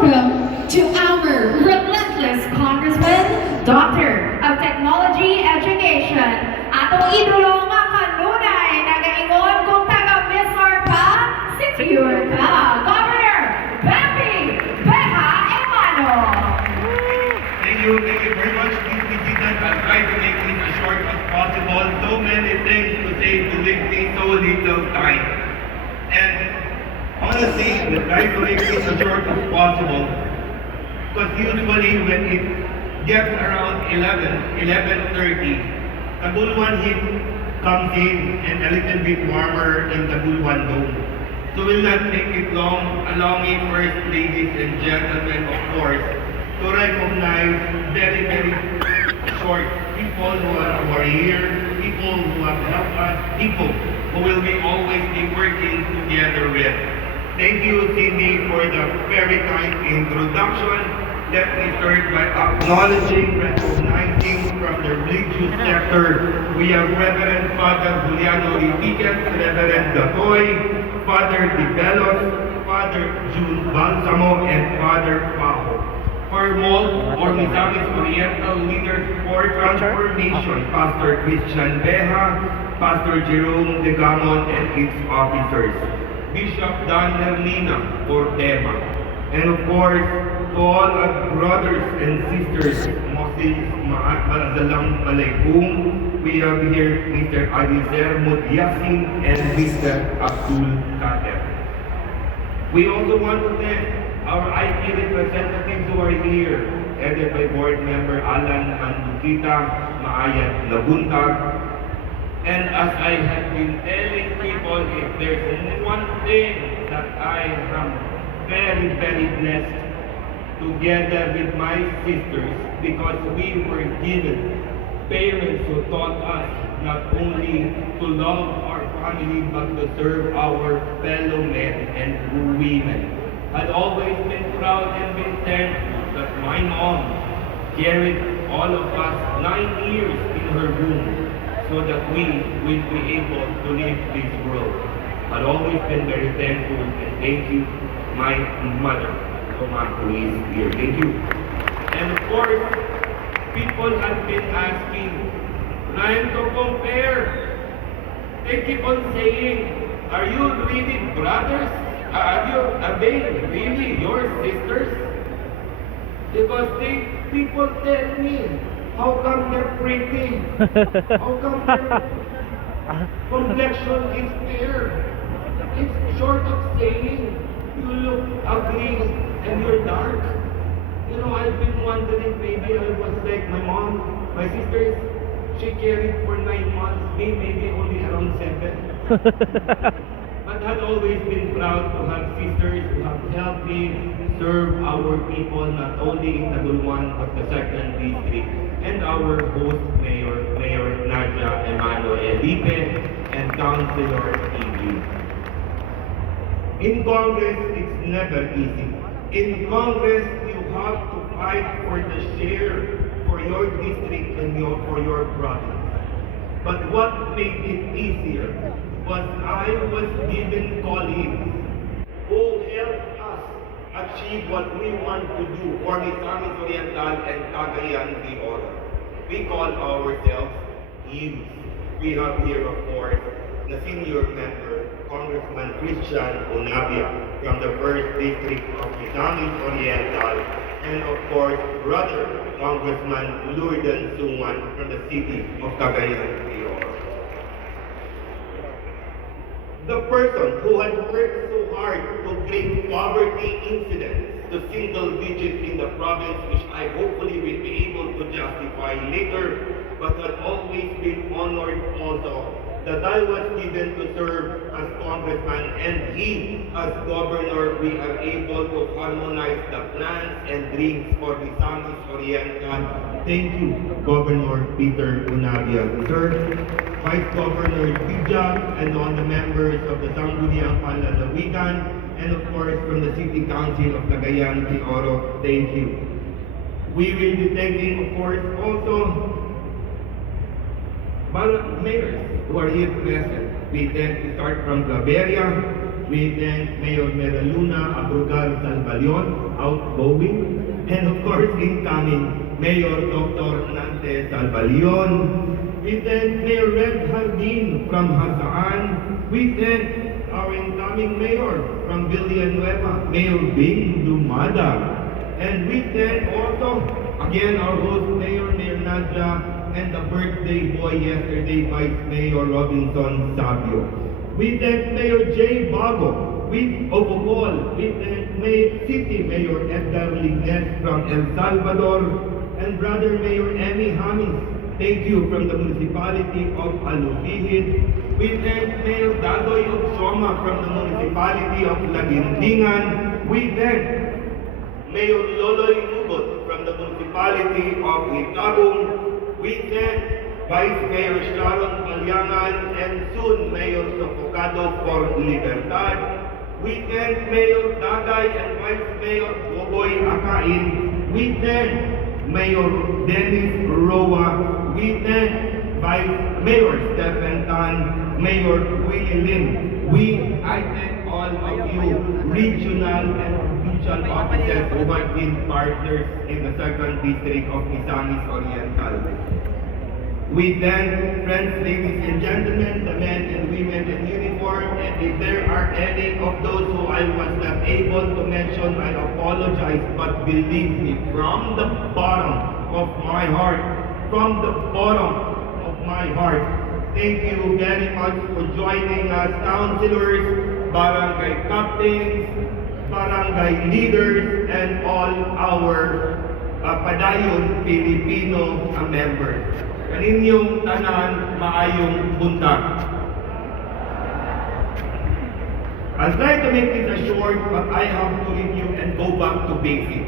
welcome to our relentless Congressman, Doctor of Technology Education, atong idolo nga kanunay, nagaingon kung taga-Missar ka, secure ka, Governor Bambi Beha Emano. Thank you very much, Ms. President. I'll try to make this as short as possible. So many things to say to leave me so little time. And honestly, we'll try to make this as short as possible. Because usually when it gets around 11:30, the Bulwan heat comes in and a little bit warmer in the Bulwan Dome. So we'll not make it long. Allow me first, ladies and gentlemen, of course, to recognize very, very short people who are here, people who have helped us, people who will be always be working together with. Thank you, Cindy, for the very kind introduction. Let me start by acknowledging, recognizing from the religious sector, we have Reverend Father Juliano Riquez, Reverend Datoy, Father Dibelos, Father June Balsamo, and Father Pajo. For MOL, or Misamis Oriental Leaders for Transformation, Pastor Christian Beha, Pastor Jerome Degamon, and its officers. Bishop Daniel Lina for TEMA. And of course, to all our brothers and sisters, Muslims, Ma'assalam alaikum. We have here Mr. Alizer Mudyasin and Mr. Abdul Kader. We also want to thank our IP representatives who are here, headed by Board Member Alan Andukita, Maayat Labuntag. And as I have been telling people, if there's one thing that I am very, very blessed together with my sisters, because we were given parents who taught us not only to love our family but to serve our fellow men and women. I'd always been proud and been thankful that my mom carried all of us 9 years in her womb so that we will be able to live this world. I've always been very thankful and thank you, my mother, who is here. Thank you. And of course, people have been asking, trying to compare. They keep on saying, are you really brothers? Are they really your sisters? Because people tell me, how come they're pretty? How come their complexion is fair? It's short of saying, you look ugly and you're dark. You know, I've been wondering, maybe I was like my mom, my sisters, she carried for 9 months, me maybe only around 7. But I've always been proud to have sisters who have helped me serve our people, not only in Tagulwan, but the 2nd District, and our host Mayor, Mayor Nadia Emano Elipe, and Councilor Iggy. In Congress, it's never easy. In Congress, you have to fight for the share for your district and for your province. But what made it easier was I was given colleagues who helped us achieve what we want to do for Misamis Oriental and Cagayan de Oro. We call ourselves youth. We have here, of course, the senior member, Congressman Christian Onabia from the 1st District of Misamis Oriental, and of course, brother Congressman Lourdes Suman from the city of Cagayan de Oro. The person who had worked so hard to bring poverty incidents to single digit in the province, which I hopefully will be able to justify later, but had always been honored also that I was given to serve as congressman, and he, as governor, we are able to harmonize the plans and dreams for Misamis Oriental. Thank you, Governor Peter Unabia. Sir, Vice Governor Bija, and all the members of the Sangguniang Panlalawigan, and of course from the City Council of Cagayan de Oro, thank you. We will be thanking, of course, also mayors who are here present. We tend to start from Claveria, We thank Mayor Meraluna Abrugar Salvalion, outgoing, and of course incoming Mayor Dr. Nante Salvalion. We thank Mayor Red Hardin from Hasaan. We thank our incoming mayor from Villanueva, Mayor Bing Lumada. And we thank also, again, our host Mayor Nadia, and the birthday boy yesterday, Vice Mayor Robinson Sabio. We thank Mayor Jay Bago, of Bohol. We thank City Mayor Edgar Lignes from El Salvador, and Brother Mayor Emmy Hamis. Thank you from the municipality of Alupihid. We thank Mayor Dadoy of Soma from the municipality of Laguindingan. We thank Mayor Loloy Nugot from the municipality of Itagum. We thank Vice Mayor Sharon Palyangan and soon Mayor Sofocado for Libertad. We thank Mayor Dagay and Vice Mayor Boboy Akain. We thank Mayor Dennis Roa. We thank Vice Mayor Stephen Tan, Mayor Willie Lim. I thank all of you, regional and provincial officers who have been partners in the 2nd District of Misamis Oriental. We thank, friends, ladies and gentlemen, the men and women in uniform, and if there are any of those who I was not able to mention, I apologize, but believe me, from the bottom of my heart, thank you very much for joining us, councilors, barangay captains, barangay leaders, and all our Padayon Filipino members. Kaninyong tanan maayong buntag. I'll try to make this a short, but I have to review and go back to basics.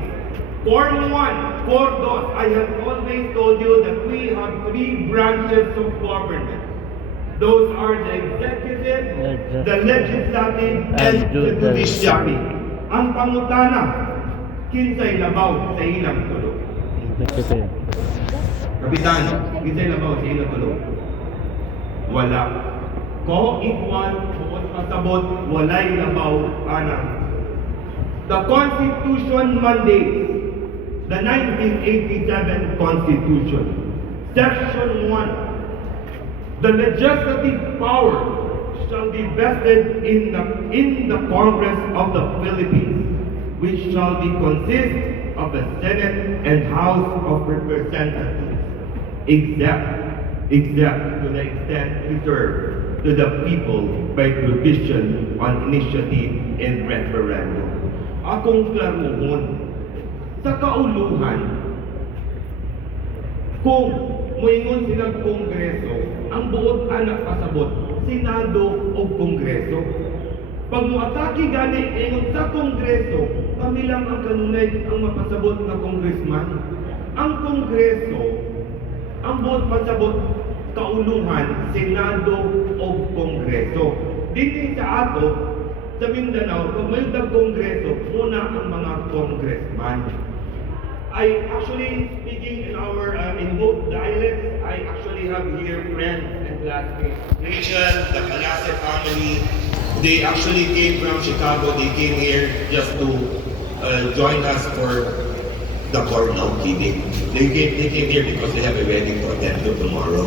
Form 1, Cordos, I have always told you that we have 3 branches of government. Those are the executive, the legislative, and the judiciary. Ang pangutana, kinsay labaw sa ilang tulog. Kapitan, kinsay labaw sa ilang tulog. Wala. Co-equal, buot pasabot, walay labaw, anang. The Constitution mandates the 1987 Constitution, Section 1, the legislative power shall be vested in the Congress of the Philippines, which shall be consist of the Senate and House of Representatives, except to the extent reserved to the people by provision on initiative and referendum. Akong klaruhon, sa kauluhan, kung moingon silang Kongreso, ang buot anak pasabot, Senado o Kongreso. Pag moatake gani ingon sa Kongreso, kami lang ang kanunay ang mapasabot na Congressman. Ang Kongreso, ang buot pasabot, kauluhan, Senado o Kongreso. Dito sa ato, sa Mindanao, pag may Kongreso, muna ang mga congressman. I actually, speaking in both dialects, I actually have here friends and classmates. Rachel, the Calase family, they actually came from Chicago. They came here just to join us for the court. No kidding. They came here because they have a wedding to attend to tomorrow.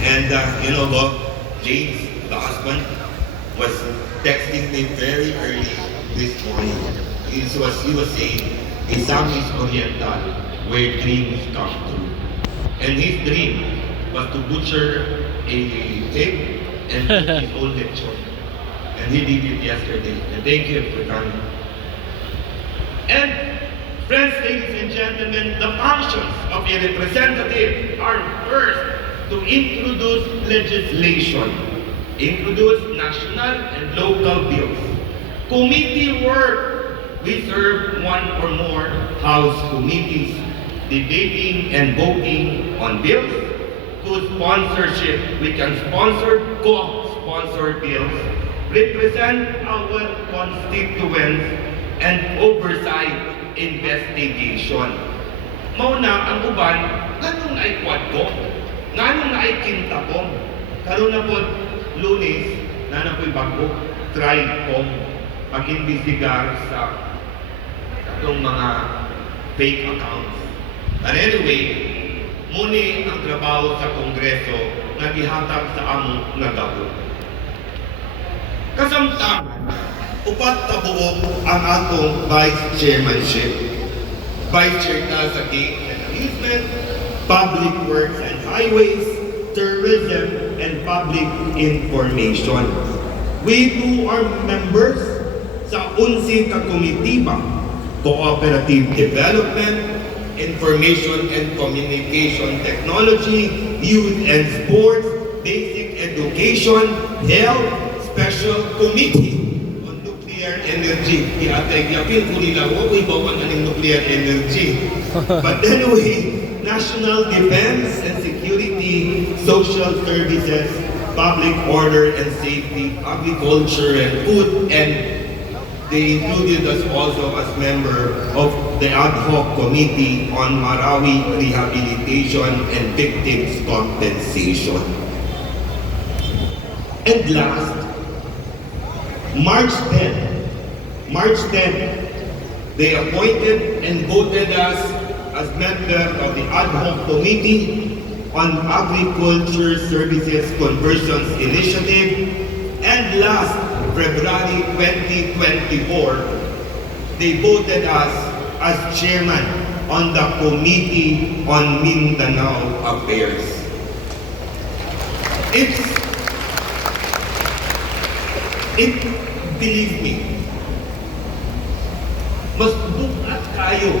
And you know, Bob, James, the husband, was texting me very early this morning. He was saying, Misamis Oriental, where dreams come true. And his dream was to butcher a pig and cook his own lechon. And he did it yesterday. And thank you for coming. And friends, ladies and gentlemen, the functions of a representative are first to introduce legislation, introduce national and local bills. Committee work. We serve one or more House committees debating and voting on bills. To sponsorship, we can sponsor, co-sponsor bills, represent our constituents, and oversight investigation. Mauna ang uban, ganun ay kwadko, ganun ay kintakong. Karoon na po, Lunes, na po'y bago. try kong pag-imbestigar sa itong mga fake accounts. But anyway, muni ang trabaho sa Kongreso nga gihatag sa among nagabo. Kasamtangan, upat ka buok ang atong vice chairmanship. Vice chair na sa Gate and Amusement, Public Works and Highways, Tourism and Public Information. We too are members sa 11 ka komitiba, Cooperative Development, Information and Communication Technology, Youth and Sports, Basic Education, Health, Special Committee on Nuclear Energy. Yapin ko nila, okay ba ang nuclear energy? But anyway, National Defense and Security, Social Services, Public Order and Safety, Agriculture and Food, and they included us also as member of the ad hoc committee on Marawi rehabilitation and victims compensation. And last, March 10, they appointed and voted us as member of the ad hoc committee on Agriculture Services Conversions Initiative. And last February 2024, they voted us as chairman on the Committee on Mindanao Affairs. Believe me, mas bukat kayo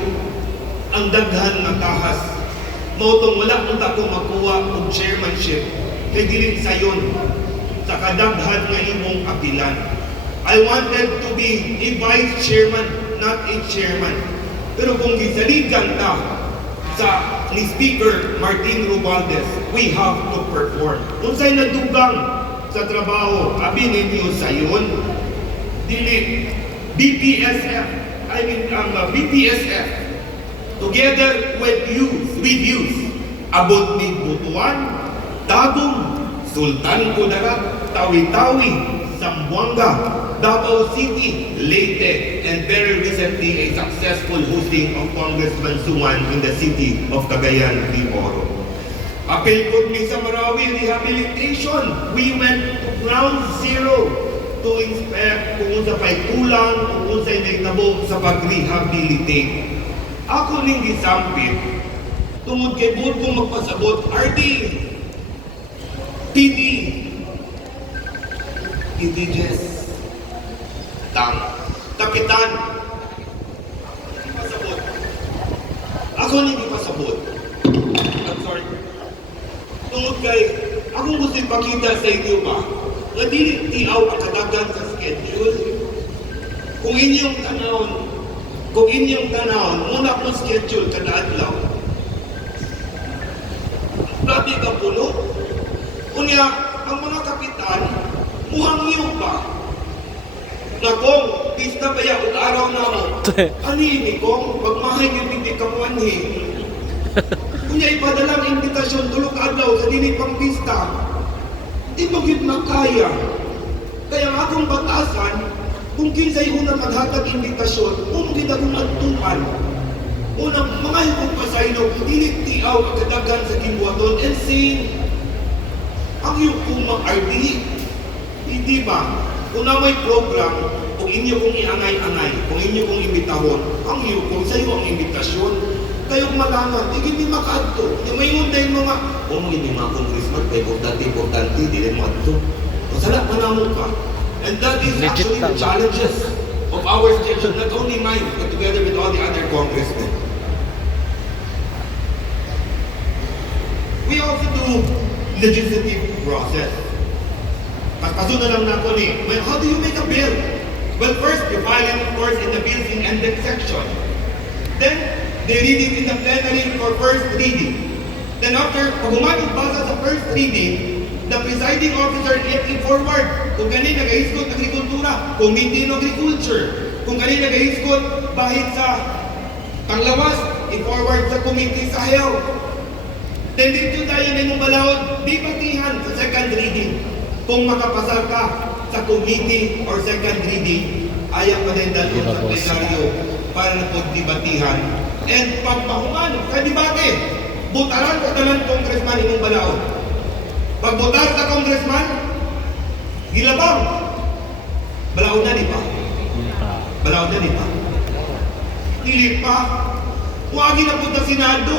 ang daghan ng tahas. Mautong wala kung ako makuha og chairmanship, kay dili sayon sa kadaghan nga imong apilan. I wanted to be a vice chairman, not a chairman. Pero kung gisaligan ta sa ni Speaker Martin Romualdez, we have to perform. Kung sa'y nadugang sa trabaho, abi ninyo sayon, dili BPSF, BPSF, together with youth, abot ni Butuan, Tagum, Sultan Kudarat, Tawi-Tawi, Zamboanga, Davao City, Leyte, and very recently a successful hosting of Congressman Suman in the city of Cagayan de Oro. Apel po ni sa Marawi Rehabilitation. We went to ground zero to inspect kung sa pa'y kulang, kung sa'y naitabo sa pag-rehabilitate. Ako ning gisampit, tungod kay buod kong magpasabot, RD, PD, Jess, Kapitan, hindi pasabot. Ako hindi pasabot. I'm sorry. Tungod kay, akong gusto ipakita sa inyo ba, na dili tiaw ang kadagan sa schedule. Kung inyong tanawon, muna akong schedule kada adlaw. Grabe ka puno. Unya, ang mga kapitan, muhangyo pa. Na kung, pista ba yan, kung araw na mo, anini kong, pagmahay yung hindi kamuanhi. Unya, ipadala ang imbitasyon, tulog adlaw sa dili pang pista. Di mo gid makaya. Kaya ang akong batasan, kung kinsay unang maghatag imbitasyon, kung gid akong agtuan. Unang mga hukong pasaylo, dili tiaw ang kadagan sa kibuaton and saying, ang iyong kong mag-RD, hindi ba? Kung na may program, kung inyo kong iangay-angay, kung inyo kong imbitahon, ang iyo kung sa iyo ang imbitasyon, kayong malangan, hindi makaadto. Hindi may unday mga, kung hindi mga congressman, importante, hindi mo adto. Masala pa na mo ka. And that is actually the challenges of our schedule, not only mine, but together with all the other congressmen. We also do legislative process. Kaso na lang na ako ni, well, how do you make a bill? Well, first, you file it, of course, in the bills in index section. Then, they read it in the plenary for first reading. Then after, pag umabot basa sa first reading, the presiding officer i-forward kung ganin nag-iskot agrikultura, Committee on Agriculture. Kung ganin nag-iskot bahit sa panglawas, i-forward sa Committee sa Health. Then dito tayo na yung balawod, di patihan sa second reading. Kung makapasal ka, sa committee or second reading, ayaw pa rin dalhin sa plenaryo para na po debatihan. And pagpahuman sa debate, butaran ko talang congressman imong balaod. Pagbutar sa congressman, gilabang. Balaod na di pa. Balaod na di pa. Dili pa. Huwag na po sa Senado.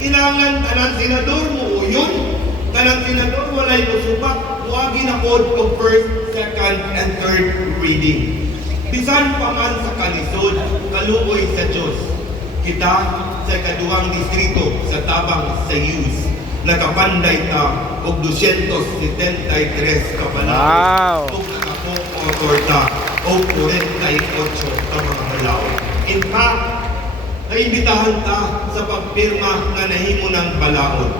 Kailangan tanan senador mo yun. Tanan senador walay musubak. Huwag na po of first, second, and third reading. Bisan pa man sa kalisod, kaluoy sa Diyos. Kita sa kaduhang distrito sa tabang sa Yus. Nakapanday ta og 273 ka balaod. Wow! Ug nakapo-otorta og 48 ka mga balaod. In fact, naimbitahan ta sa pagpirma nga nahimo ng balaod.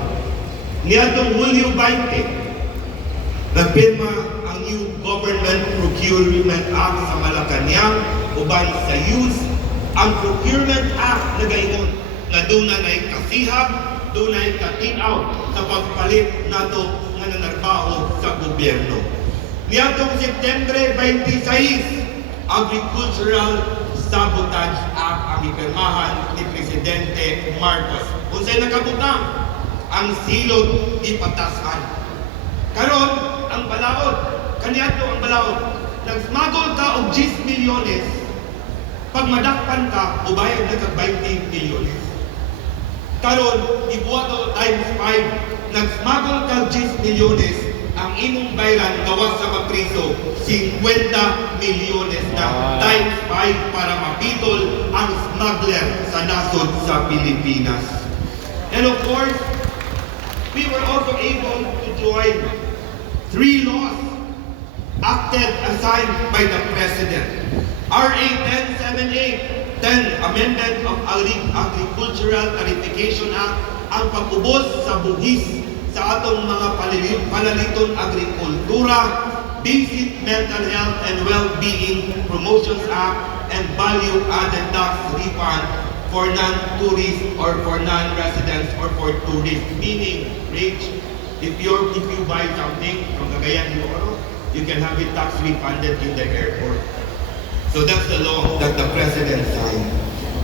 Niadtong Hulyo 20, nagpirma ang new Government Procurement Act sa Malacañang uban sa Yus. Ang Procurement Act nagaingon na doon na kasihab, doon na katinaw sa pagpalit nato nga nanarbaho sa gobyerno. Niadtong September 26, Agricultural Sabotage Act ang ipirmahan ni Presidente Marcos. Kung sa'y nakabutang, ang silog ipatasan. Karon ang balaod, kaniadto ang balaod, nagsmagol ka og 10 milyones, pag madakpan ka, ubayad na ka 20 milyones. Karon, ibuhat o times 5, nagsmagol ka 10 milyones, ang imong bayran gawas sa mapriso, 50 milyones na times 5 para mapitol ang smuggler sa nasod sa Pilipinas. And of course, we were also able to join 3 laws acted and signed by the President. RA 1078, 10 Amendment of Agricultural Tarification Act, ang pag-ubos sa buhis sa atong mga palaliton agrikultura, Basic Mental Health and Well-Being Promotions Act, and Value Added Tax Refund for non-tourists or for non-residents or for tourists. Meaning, Rich, if you buy something from Cagayan de Oro, you can have it tax refunded in the airport. So that's the law that the President signed.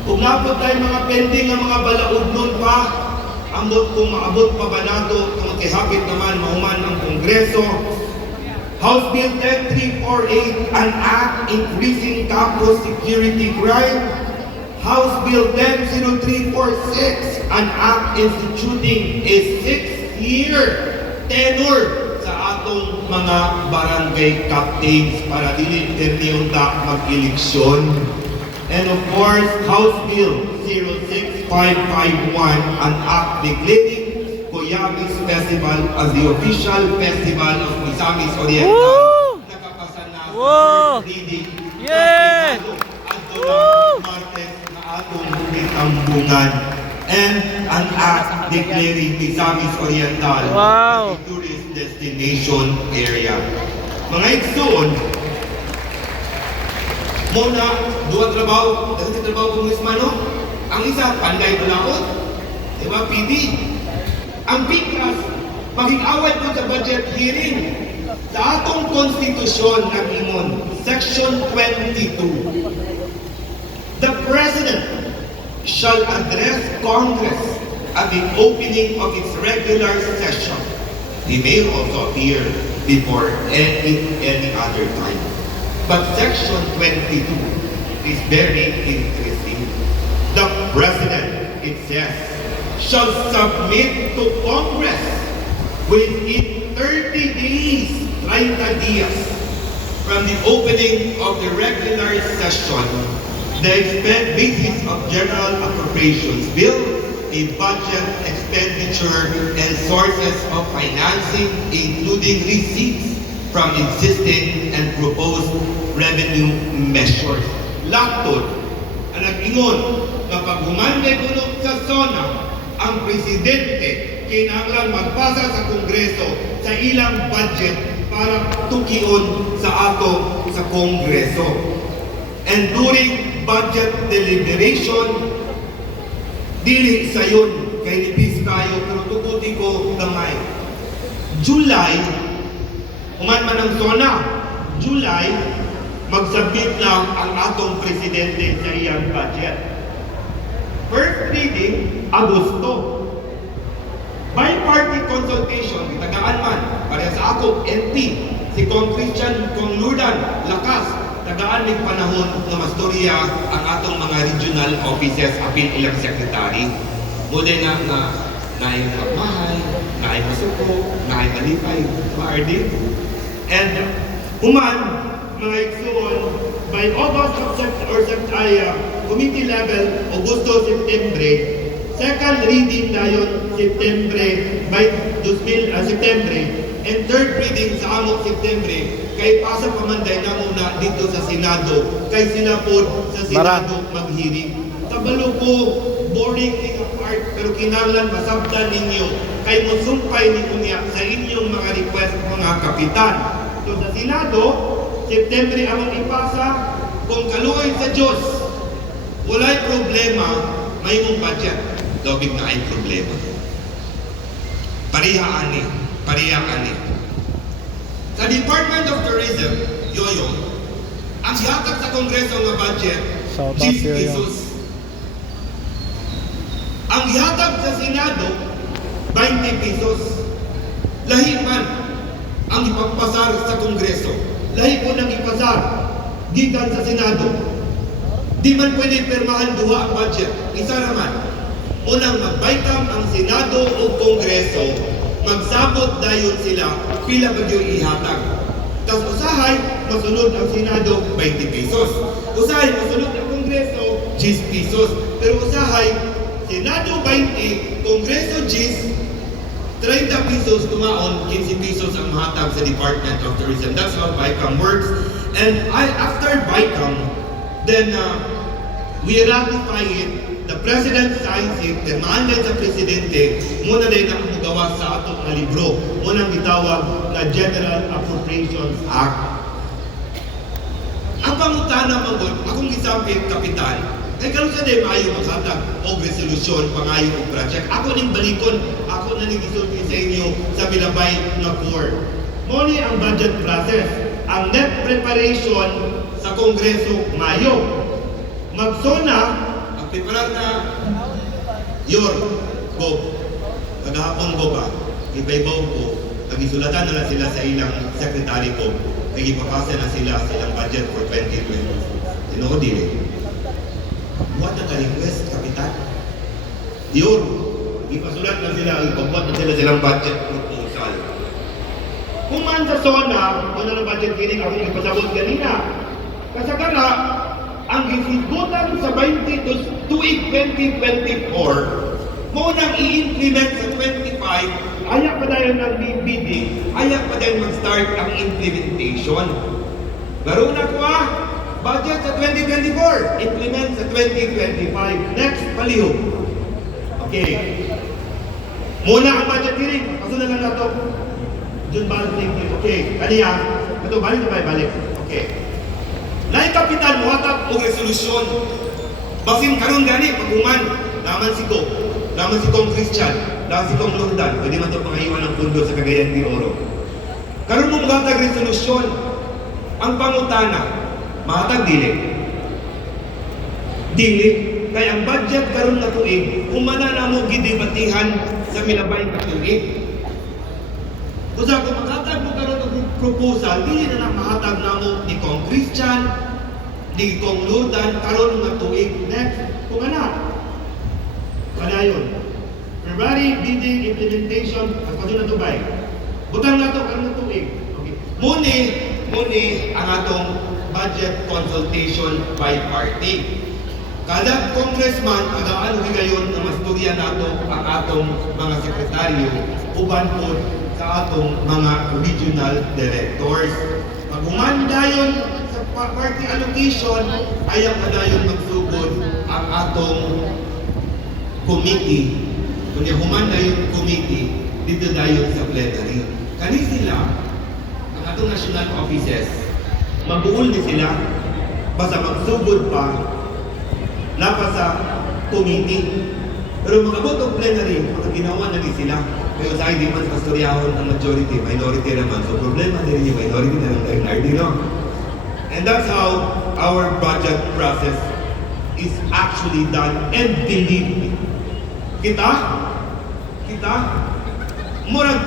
Kung napot tayo mga pending ng mga balaod nun pa, ambot kung maabot pa ba nato, kung makihapit naman mahuman ang Kongreso. House Bill 10348, an act increasing capital security crime. House Bill 10346, an act instituting a 6-year tenure sa atong mga barangay captains para dili terniunta mag-eleksyon. And of course, House Bill 06551, an act declaring Cuyabis Festival as the official festival of Misamis Oriental. Nakapasa na sa first reading. Yes! At Martes na atong bitambungan. And an act declaring Misamis Oriental as a tourist destination area. Mga igsoon, muna, duwa trabaho, kasi trabaho kongresmano. Ang isa, panday balaod. Diba, PD? Ang PICAS, maging-away po sa budget hearing. Sa atong konstitusyon ng Imon, Section 22, the President shall address Congress at the opening of its regular session. He may also appear before any other time. But Section 22 is very interesting. The President, it says, shall submit to Congress within 30 days, 30 días, from the opening of the regular session, the basis of General Appropriations Bill, a budget, expenditure, and sources of financing, including receipts from existing and proposed revenue measures. Laktod, ang nag-ingon, kapag humanday punong sa SONA, ang Presidente kinahanglan magbasa sa Kongreso sa ilang budget para tukion sa ato sa Kongreso. And during budget deliberation, dili sayon kay nipis kayo pero tukuti ko gamay. July Human man ang SONA, July, magsabit lang ang atong presidente sa iyang budget. First reading, Agosto. Bi-party consultation, itagaan man, para sa ako, MP, si Kong Christian Kong Lurdan, lakas, tagaan may panahon na mastorya ang atong mga regional offices, apil ilang sekretary. Muli na naay magmahay, naay masuko, naay malipay, maardi. And human, mga igsuon, by August or committee level, Augusto, September, second reading dayon September, by September, and third reading sa among September, kay pasa pamanday na muna dito sa Senado, kay sila po sa Senado maghiring. Kabalo ko, boring ni part, pero kinahanglan masabdan ninyo, kay musumpay ninyo niya sa inyong mga request mga kapitan. So sa Senado, September among ipasa, kung kaluoy sa Diyos, walay problema, may mong budget. Lobig na ay problema. Pariha ani. Sa Department of Tourism, yoyo, ang yatag sa Kongreso nga budget, 10 pesos. Ang yatag sa Senado, 20 pesos. Lahi man ang ipagpasar sa Kongreso. Lahi po nang ipasar gikan sa Senado. Di man pwede permahan duha ang budget. Isa naman. Unang magbaitam ang Senado o Kongreso, magsabot dayon sila pila ba yung ihatag. Tapos usahay, masunod ang Senado, 20 pesos. Usahay, masunod ang Kongreso, 10 pesos. Pero usahay, Senado 20, Kongreso 10, 30 pesos tumaon, 15 pesos ang mahatag sa Department of Tourism. That's how BICAM works. And after BICAM, then we ratify it. The President signs it, then maanday sa Presidente, muna din ang magawa sa atong na libro. Munang gitawag na General Appropriations Act. Ang pangutana mangod, akong gisampit kapitan, kay kalusa din maayo maghatag o resolusyon, pangayo o project. Ako ning balikon, ako na ning isulti sa inyo sa Milabay na core. Muni ang budget process. Ang net preparation sa Kongreso, Mayo. Magsona, preparar na go. Kagahapon ko ba, ipaibaw ko, nagisulatan na lang sila sa ilang sekretary ko, nagipapasa na sila sa ilang budget for 2020. Tinuod din eh. Buhat na ka-request, kapitan. Yun, ipasulat na sila, ipagbuhat na sila silang budget proposal. Kung man sa SONA, wala na budget hearing, ako ipasabot kanina. Kasagara, ang gisigutan sa 2024, mo nang i-implement sa 25, ayak pa dahil ng bidding, ayak pa dahil mag-start ang implementation. Laro na ko budget sa 2024, implement sa 2025. Next, palihog. Okay. Muna ang budget hearing, kasunod lang na ito. June balik, okay. Kaniya, ito, balik na balik. Okay. Lain kapitan mo hatag o resolusyon. Basin karon gani paghuman naman si Kong Christian, naman si Kong Lurdan, pwede man ito pangayiwan ng pundo sa Cagayan de Oro. Karon mo hatag resolusyon. Ang pangutana, mahatag dili. Kay ang budget karon na tuig, humana na mo gidebatihan sa Milabay na tuig. Kung maghatag mo karon og proposal, dili na mahatag namo ni Kong Christian, ni Kong Lurdan, karon nga tuig. Next, kung ana. Padayon. February bidding implementation, kasunod na tubay. Butang na to karon tuig. Okay. Muni ang atong budget consultation by party. Kada congressman agaan higayon na masturya nato ang atong mga sekretaryo uban po sa atong mga regional directors. Pag dayon sa party allocation, ayaw dayon magsugod ang atong committee. Kung human dayon committee, dito dayon sa plenary. Kani sila, ang atong national offices, mag-uul ni sila, basta magsugod pa, napa sa committee. Pero mag-abot ng plenary, mga ginawa na rin sila. Kaya sa hindi man pastoryahon ang majority, minority naman. So problema din yung minority na lang tayo nardi, no? And that's how our budget process is actually done. And believe me, kita, murag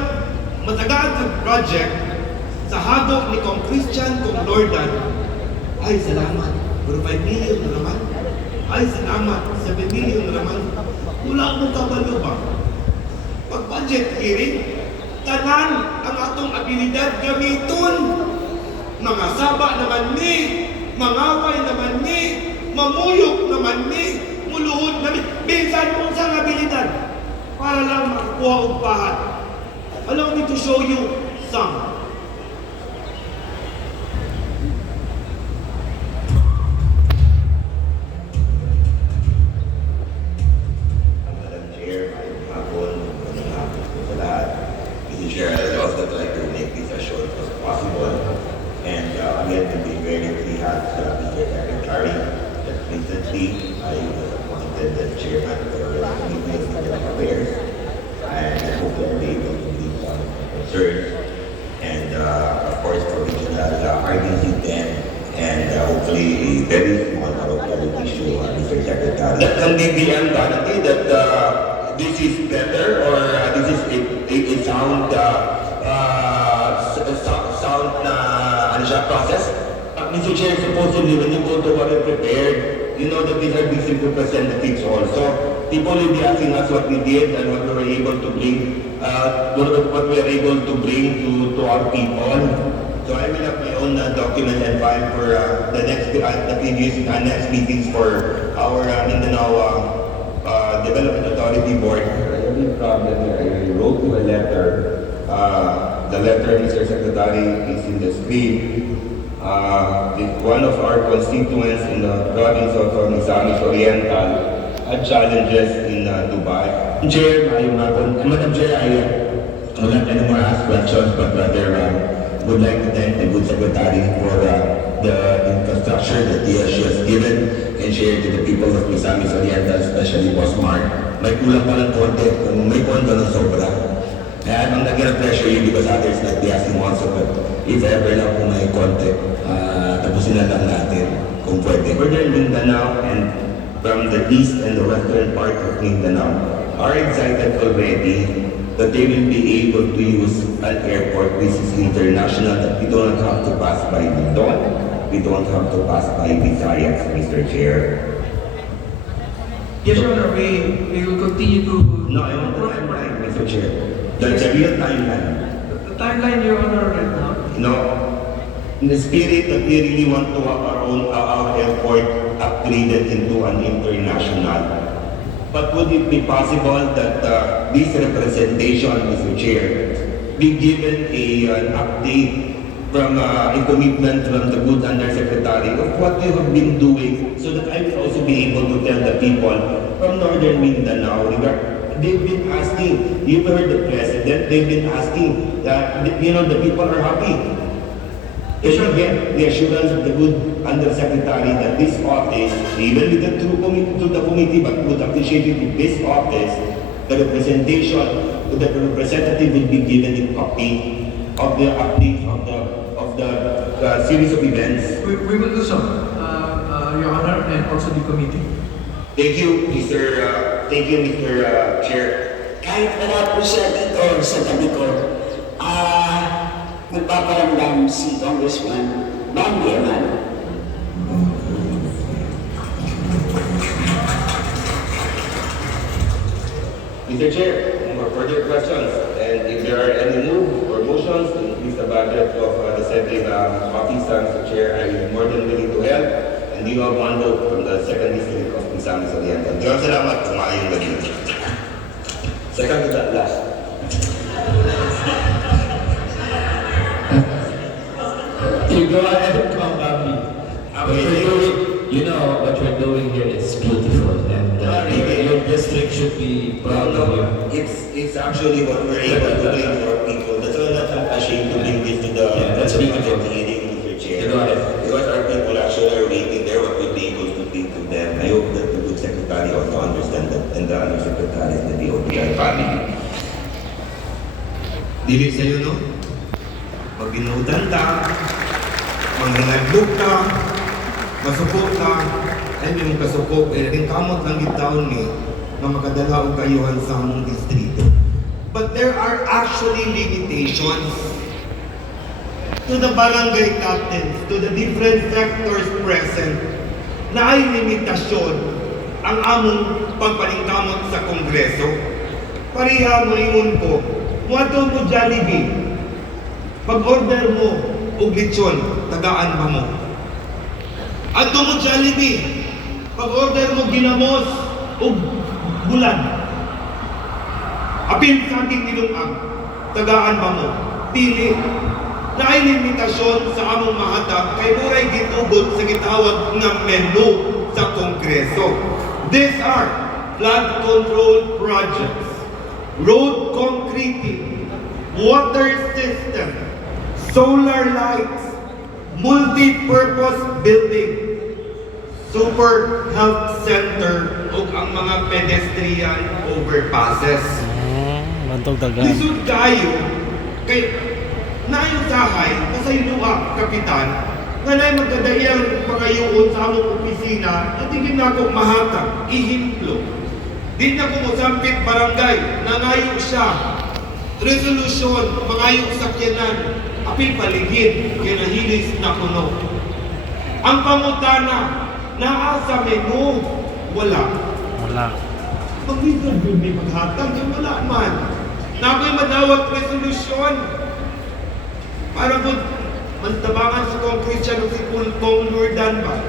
matagaan sa project sa hadok ni kong Christian, kong Lordan, ay salamat, pero 5 million na naman. Ay salamat, 7 million na naman. Wala akong kabalo ba? Pag budget hearing, tanan ang atong abilidad gamiton. Mga saba naman ni, mangaway naman ni, mamuyok naman ni, muluhod naman. Binsan mo sa abilidad para lang makakuha og pahat. Allow me to show you some. Madam Chair, mayroong hapon, magandang hapon po sa lahat. Mr. Chair, I'd also like to make this as short as possible. And again, to be very glad Mr. Secretary, that recently I was appointed as chairman of the Committee on Internal Affairs. And I hope that I'll be able to meet some concerns. And of course, for regional RDC then, and hopefully a very small issue, Mr. Secretary. That can be beyond vanity, that this is better, or this is a sound process. Mr. Chair, supposedly when you go to what we prepared, you know that these are district representatives also. People will be asking us what we did and what we were able to bring, what we are able to bring to our people. So I will have my own document and file for the next meetings for our Mindanao Development Authority Board. The only problem here, I wrote you a letter. The letter, Mr. Secretary, is in the screen. One of our constituents in the province of Misamis Oriental had challenges in Dubai. Chair, Madam Chair, I will not anymore ask questions, but rather would like to thank the good secretary for the infrastructure that she has given and shared to the people of Misamis Oriental, especially Boss Mark. May kulang pa ng konti, kung may konti ng sobra. Kaya I'm not gonna pressure you because others might be asking also, but if ever lang kung may konti, tapusin na lang natin kung pwede. Further Mindanao and from the east and the western part of Mindanao are excited already that they will be able to use an airport which is international, that we don't have to pass by Luzon, we don't have to pass by Visayas, Mr. Chair. Yes, Your Honor, we will continue to... No, I want the timeline, Mr. Chair. That's a real timeline. The timeline, Your Honor, right now. No, in the spirit that we really want to have our airport upgraded into an international. But would it be possible that this representation, Mr. Chair, be given an update from a commitment from the good Undersecretary of what you have been doing, so that I will also be able to tell the people from Northern Mindanao they've been asking, you've heard the President, they've been asking that, the people are happy. They should get the assurance of the good Undersecretary that this office, even with the through the committee, but would appreciate it if this office, the representation, the representative will be given a copy of the update of the series of events. We will do so, Your Honor, and also the committee. Thank you, Mr. Chair. Kahit wala po siya dito sa tabi ko, magpaparamdam si Congressman Bambi Eman. Mr. Chair, for further questions, and if there are any move or motions to increase the budget of the setting office, Mr. Chair, I am more than willing to help. And you have one vote from the second district of Misamis Oriental. Maraming salamat, kumayong galing. Second to that last. You go ahead and come, Bambi. You know what you're doing here is beautiful, and your district should be proud of you. It's actually what we're able to bring to our people. That's why I'm not ashamed to bring this to the That's beautiful. meeting, Mr. Chair. You go ahead. Because our people actually are waiting there what we'll be able to bring to them. I hope that the good secretary also understand that, and Secretary, Secretary ng DOTI family. Dili sa'yo, no? Pag binutan ta, manginadlog ka, masupot ka, ay di mo kasupot, rin kamot lang gitaon ni na makadala og kayuhan sa among distrito. But there are actually limitations to the barangay captains, to the different sectors present, na ay limitasyon ang among pagpaningkamot sa Kongreso. Pareha mo ingon ko, muadto mo Jollibee, pag-order mo og lechon, tagaan ba mo? Adto mo Jollibee, pag-order mo ginamos og bulan. Apil sa ating nilungag, tagaan ba mo? Pili. Na ay limitasyon sa among mahatag kay muray gitugot sa gitawag nga menu sa Kongreso. These are flood control projects, road concreting, water system, solar lights, multi-purpose building, super health center ug ang mga pedestrian overpasses. Bantog dagan. Lisod kayo kay nayusahay sa inuwa kapitan nga na magkadayang pangayuon sa among opisina at hindi na ako mahatag, ihimplo. Di na ko mosampit barangay, nangayo siya. Resolution, mangayo sakyanan, apil paligid, kinahilis na kuno. Ang pangutana, naa sa menu, wala. Wala. Pag-ibig yun may maghatag, yung wala man. Na ako'y madawat resolution. Para po, mantabangan sa concrete siya ng si Pulpong Lordan ba?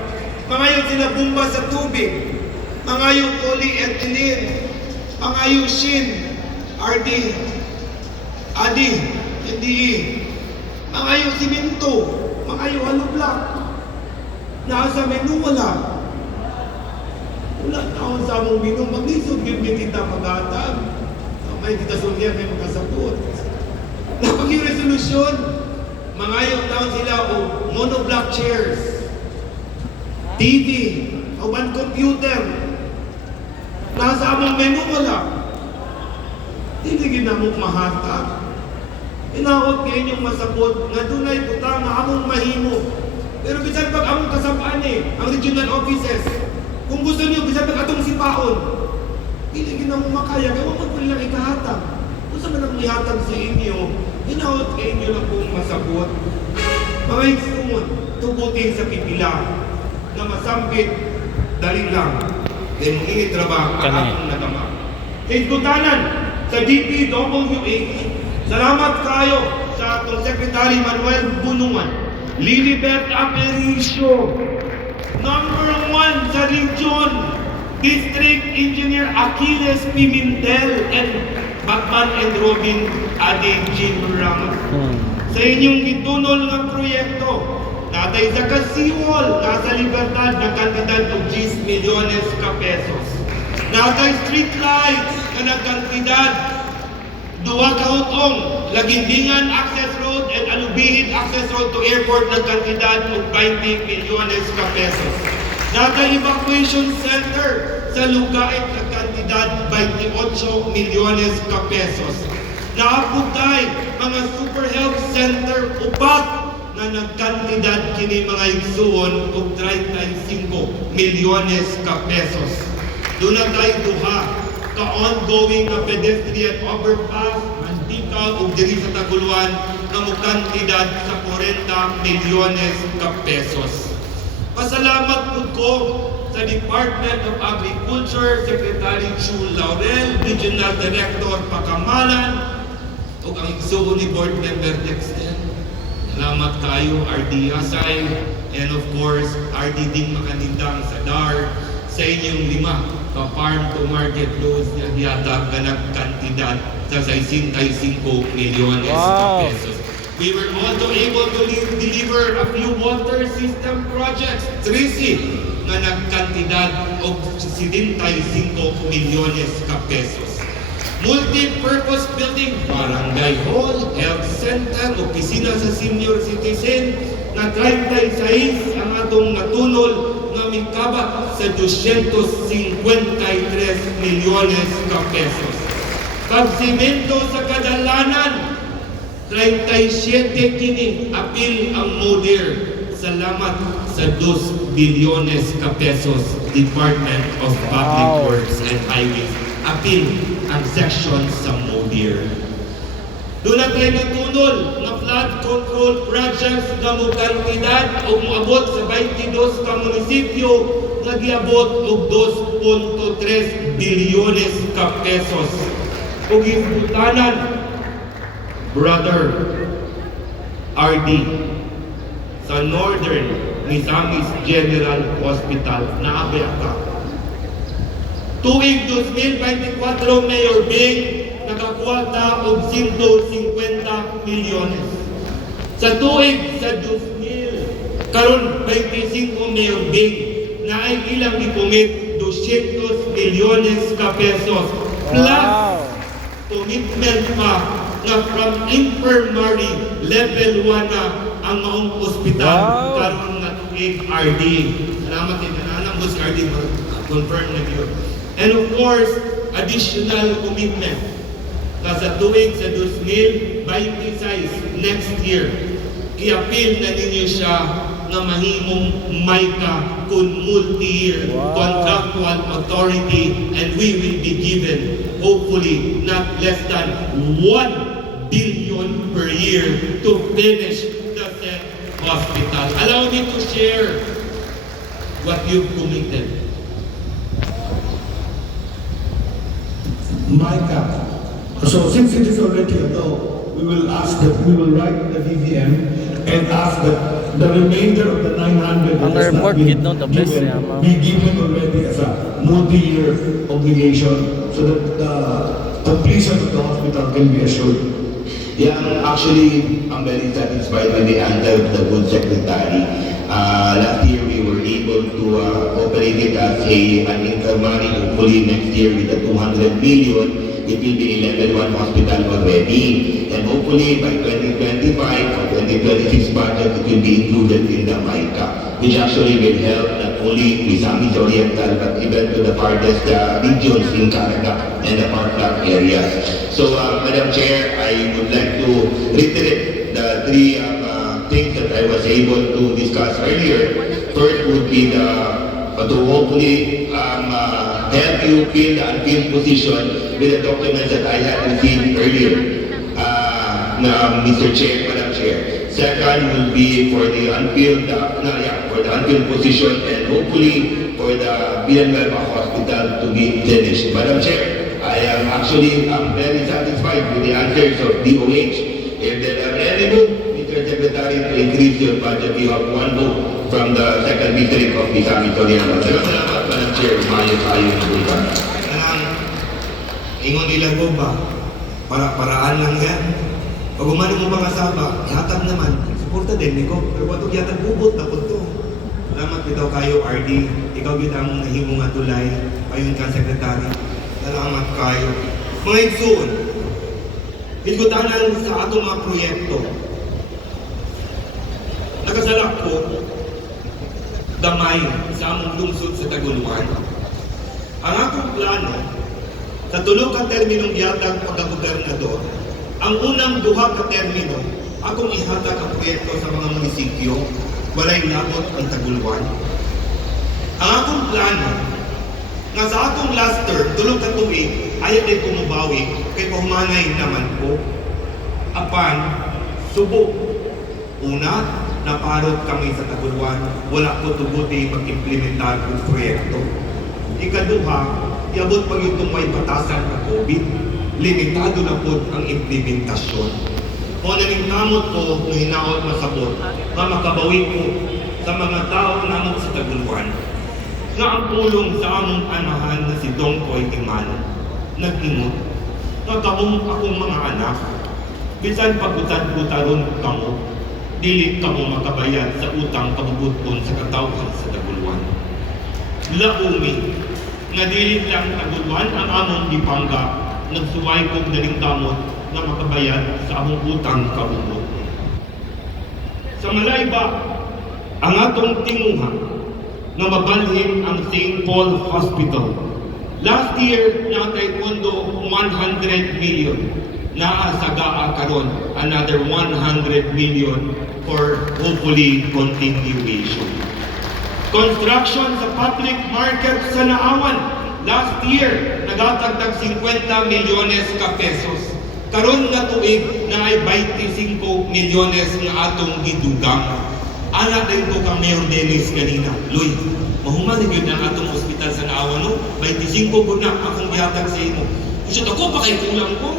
Mangayon sila bumba sa tubig. Mangayon polyethylene. Mangayon shin. RD. Adi. NDE. Mangayon simento. Mangayon hollow block. Nasa menu wala. Wala taon sa among menu. Maglisod yun may kita pag-atag. May kita sunya, may makasapot. Napag yung resolution, mangayong taon sila o monoblock chairs, TV, o one computer. Nasa among menu wala. Hindi ginamok mahatag. Inaot kayo inyong masapot nga dunay putang nga among mahimo. Pero bisan pag among kasapaan ang regional offices, kung gusto niyo, bisan pag atong sipaon, hindi ginamok makaya, kaya wag mo lang ikahatag. Kung saan man ang ihatag sa inyo, inaot kayo inyo lang kung masabot. Mga instrument, tubutin sa pipila na masampit, dali lang. Kaya mong initraba ang atong nagama. Kaya sa DPWH, salamat kayo sa atong Secretary Manuel Bunungan, Lilibet Apericio, number 1 sa region, District Engineer Achilles Pimentel, and Batman and Robin Ade Jim Ramos. Sa inyong gitunol ng proyekto, natay sa Kasiwol, nasa Libertad, na kantidad ng 10 milyones ka pesos. Natay street lights na nagkantidad 2 kautong, Lagindingan Access Road and Alubihid Access Road to Airport na kantidad ng 20 milyones ka pesos. Natay evacuation center sa Lugait na kantidad 28 milyones ka pesos. Naaputay mga super health center upat na nagkantidad kini mga igsuon og 35 milyones ka pesos. Doon na tayo duha ka ongoing na pedestrian overpass, Mantika o diri sa Taguluan na kantidad sa 40 milyones ka pesos. Pasalamat po ko sa Department of Agriculture, Secretary Chu Laurel, Regional Director Pakamalan, o ang igsuon ni Board Member Dexter. Salamat kayo, RD Asay, and of course, RD Ding Makanindang sa DAR, sa inyong 5 farm to market loans na diatag na nagkantidad sa 65 milyones ka pesos. We were also able to deliver a few water system projects, 13 na nagkantidad og 75 milyones ka pesos. Multi-purpose building, barangay hall, health center, opisina sa senior citizen, na 36 ang atong natunol na nagkabat sa 253 milyones ka pesos. Pagsimento sa kadalanan, 37 kini apil ang MODIR. Salamat sa 2 bilyones ka pesos Department of Public Works and Highways. Apil ang section sa MODIR. Doon na tayo natunol na flood control projects na mo kantidad o moabot sa 22 ka munisipyo na giabot og 2.3 bilyones ka pesos. Ug gibutanan, Brother RD, sa Northern Misamis General Hospital na ka. Tuig 2024, Mayor Bing, nakakuha ta og 150 milyones. Sa tuig sa 2000, karon 25 Mayor Bing, na ay ilang gikumit 200 milyones ka pesos. Plus, commitment pa na from infirmary level 1 na ang maong ospital karon nga tuig RD. Salamat din na Boss RD, confirm na yun. And of course, additional commitment na sa tuig sa 2026 next year, i-appeal na ninyo siya na mahimong MICA kun multi-year contractual authority, and we will be given hopefully not less than 1 billion per year to finish the said hospital. Allow me to share what you've committed. MICA. So since it is already a law, we will write the DVM and ask that the remainder of the 900 that has not been given be given already as a multi-year obligation so that the completion of the hospital can be assured. Yeah, actually, I'm very satisfied with the answer of the good secretary. Last year, we were able to operate it as an infirmary. Hopefully, next year with the 200 million, it will be a level 1 hospital already. And hopefully, by 2025 or 2026 budget, it will be included in the MICA, which actually will help not only Misamis Oriental, but even to the farthest regions in Canada and the Parkland areas. So, Madam Chair, I would like to reiterate the three things that I was able to discuss earlier. First would be to hopefully help you fill the unfilled position with the documents that I had received earlier, Mr. Chair, Madam Chair. Second will be for the unfilled, for the unfilled position, and hopefully for the Villanueva Hospital to be finished. Madam Chair, I am actually very satisfied with the answers of DOH. If there are any vote, Mr. Secretary, to increase your budget, you have one vote from the second district of Misamis Oriental. Salamat, Madam Chair. Maayos-ayos na buka. Ingon nila ko ba? Paraan lang yan. Pag umano mo mga saba, ihatag naman. Suporta din ko. Pero kung ito yatag bubot na po ito. Salamat bitaw kayo, RD. Ikaw bitang nahimong nga tulay. Ayun ka, Sekretary. Salamat kayo. Mga igsoon, higutanan sa atong mga proyekto. Nakasalak ko, damay sa among lungsod sa Taguluan. Ang akong plano, sa tulong ka terminong gihatag pagka-gobernador, ang unang duha ka termino, akong ihatag ang proyekto sa mga munisipyo, walay labot ang Taguluan. Ang akong plano, nga sa akong last term, tulong ka tuig, ayaw din kumubawi, kay pahumanay naman ko. Apan, subok. Una, naparot kami sa Taguluan, wala ko tubuti mag-implementar ng proyekto. Ikaduha, iabot pag yung may batasan ng COVID, limitado na po ang implementasyon. O naningkamot ko na hinaot masabot, na makabawi ko sa mga tao namot sa Taguluan, na ang pulong sa among anahan na si Dongkoy Iman, nag-ingot, na akong mga anak, bisan pagutad-utaron kamo, dili kamo makabayad sa utang kabubuton sa katawhan sa Taguluan. Laumi, nga dili lang Taguluan ang among gipangga, nagsuway kong daling kamot na makabayad sa among utang kabubuton. Sa Malayba, ang atong tinguha, nga mabalhin ang St. Paul Hospital. Last year, natay pondo 100 million. Naasagaa karon another 100 million for hopefully continuation. Construction sa public market sa Naawan. Last year, nagatagtag 50 milyones ka pesos. Karon nga tuig na ay 25 milyones nga atong gidugang. Ana din ko kang Mayor Dennis kanina. Loy, mahuman yun ang atong ospital sa Naawan, no? 25 po na akong gihatag sa imo. Kasi ako pa kay kulang ko.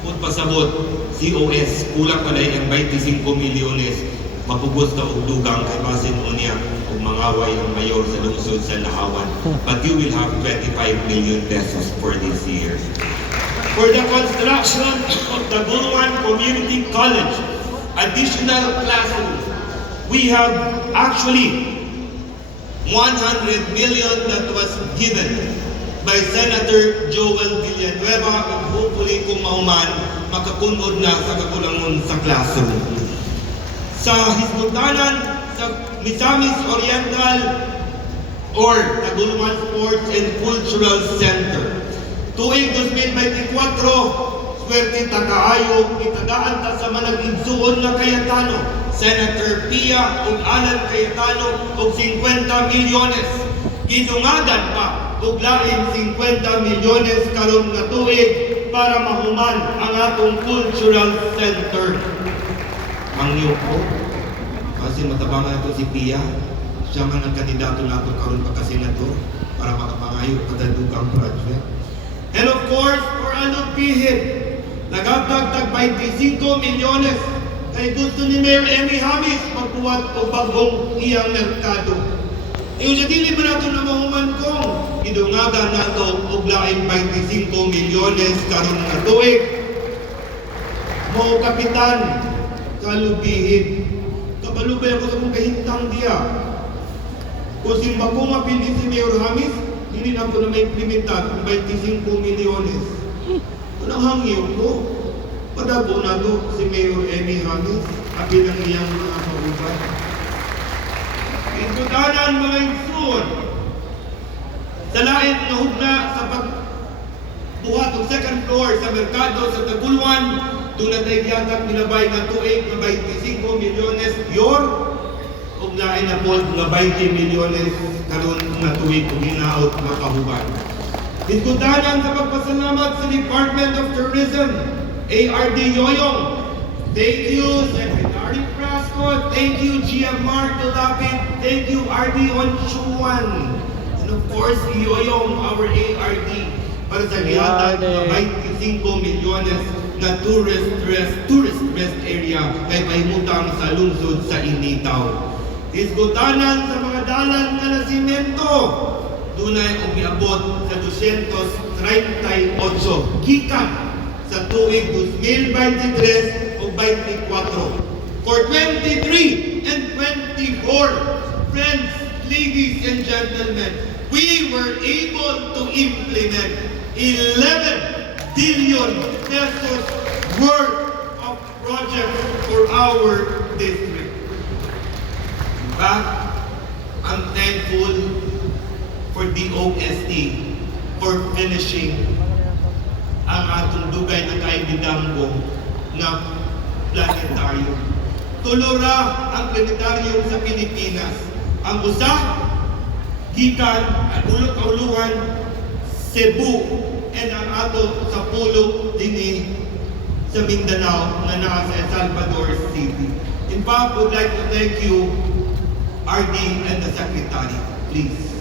Kung pasabot, COS, kulang pala yung 25 milyones. Mapugos na og dugang kay basin unya og mangaway ang mayor sa lungsod sa Naawan. But you will have 25 million pesos for this year. For the construction of the Gulwan Community College, additional classrooms, we have actually 100 million that was given by Senator Joel Villanueva, and hopefully kung mahuman, makakunod na sa kakulangon sa classroom. Sa Hisnutanan, sa Misamis Oriental, or Taguluan Sports and Cultural Center. Tuig 2024, swerte takaayo, itadaan ta sa manag-igsuon na Cayetano, Senator Pia ug Alan Cayetano og 50 milyones. Gidungadan pa og lain 50 milyones karon nga tuig para mahuman ang atong cultural center. Ang niyo ko, kasi matabangan ito si Pia, siya man ang kandidato nato karon pagka-senator para makapangayo pagdadugang project. And of course, for Alupihit, nagatagtag 25 milyones kay gusto ni Mayor Emmy Hamis magbuhat o bagong iyang merkado. Yung sa dili ba nato na mahuman kong idungagan nato og lain 25 milyones karon nga tuig. Mo kapitan Kalubihit, kabalubay ako sa kong kahintang diya. Kung simba ko mapili si Mayor Hamis, hindi na po na may implementar kung 25 milyones. Kung ang hangyo ko, padago na to si Mayor Emmy Hamis, api ng iyang mga kauban. Itutanan mga igsoon, sa lain na hugna sa pagbuhat ng second floor sa merkado sa Taguluan, doon na tayo giyatag nilabay na tuig na 25 milyones yor, ug lain na po nga 20 milyones karon nga tuig ug hinaot nga kahuban. Diskutanan sa pagpasalamat sa Department of Tourism, ARD Yoyong. Thank you, Secretary Frasco. Thank you, GMR Delapid. Thank you, RD Onchuan. And of course, Yoyong, our ARD, para sa gihatan ng 25 milyones na tourist rest area kay pahimutang sa lungsod sa Initaw. Isgutanan sa mga dalan nga nasimento, dunay umiabot sa 238 gikan sa tuig 2023 o 24. For 23 and 24, friends, ladies and gentlemen, we were able to implement 11 billion pesos worth of projects for our district. In fact, I'm thankful for the OST for finishing ang atong dugay na kaibidanggo na planetarium. Tulora ang planetarium sa Pilipinas. Ang usa, gikan at ulot-uluhan, Cebu, and ang ato sa pulong dini sa Mindanao na nasa El Salvador City. In fact, would like to thank you, RD and the Secretary, please.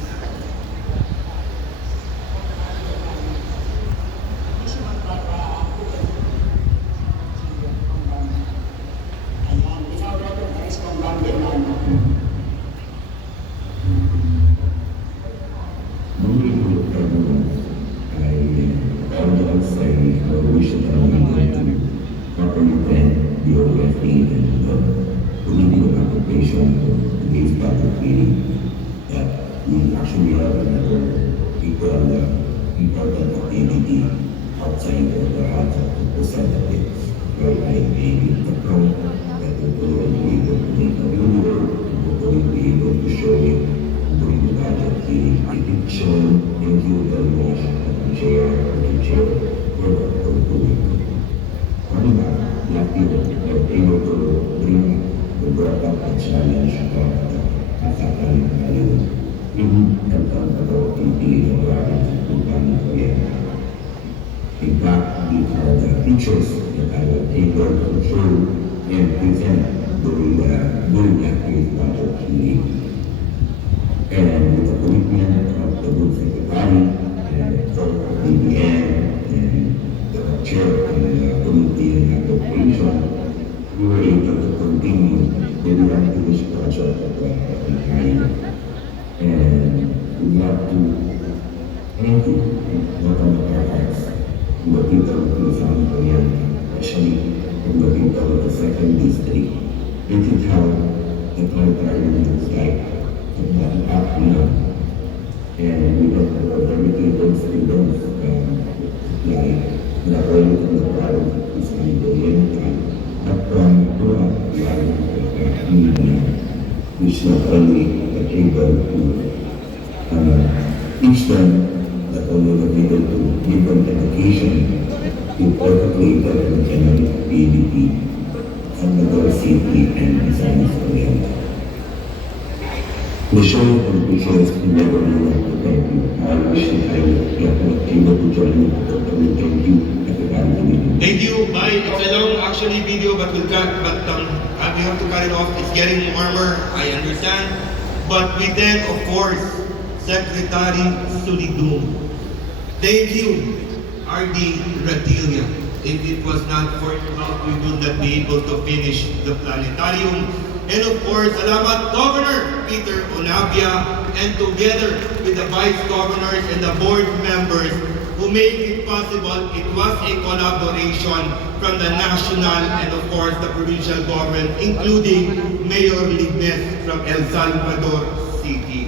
during the budget hearing. I think Sean, thank you very much, Chair, for doing. Ano ba, last year, they were able to bring the brought-up and challenge of the Masakal value in terms of the province of Bukani Korea. In fact, these are the features that I was able to show and present during last year's budget hearing. And with the commitment of the good secretary and of BBM and the chair of the committee and appropriation, we were able to continue with the unfinished project of the time. And we'd like to thank you, not only our hearts, to the people of Luzon, Korean, especially from the people of the second district. This is how the planetarium looks like, from bottom up now. And we have very capable students, like not only from the province of Luzon, Korean, but from throughout the island of Mindanao, which not only are able to teach them, not only are able to give them education, to perfectly develop economic ability, and diversity and science oriented. The show and visuals never want to thank you. I wish that I was able to join you, but thank you at the time to be. Thank you. Bye. It's a long actually video, but we'll cut. But we have to cut it off. It's getting warmer. I understand. But we thank, of course, Secretary Solidum. Thank you, R.D. Ratilla. If it was not for you, we would not be able to finish the planetarium. And of course, salamat Governor Peter Onabia, and together with the Vice Governors and the board members who made it possible. It was a collaboration from the national and of course the provincial government, including Mayor Lignes from El Salvador City.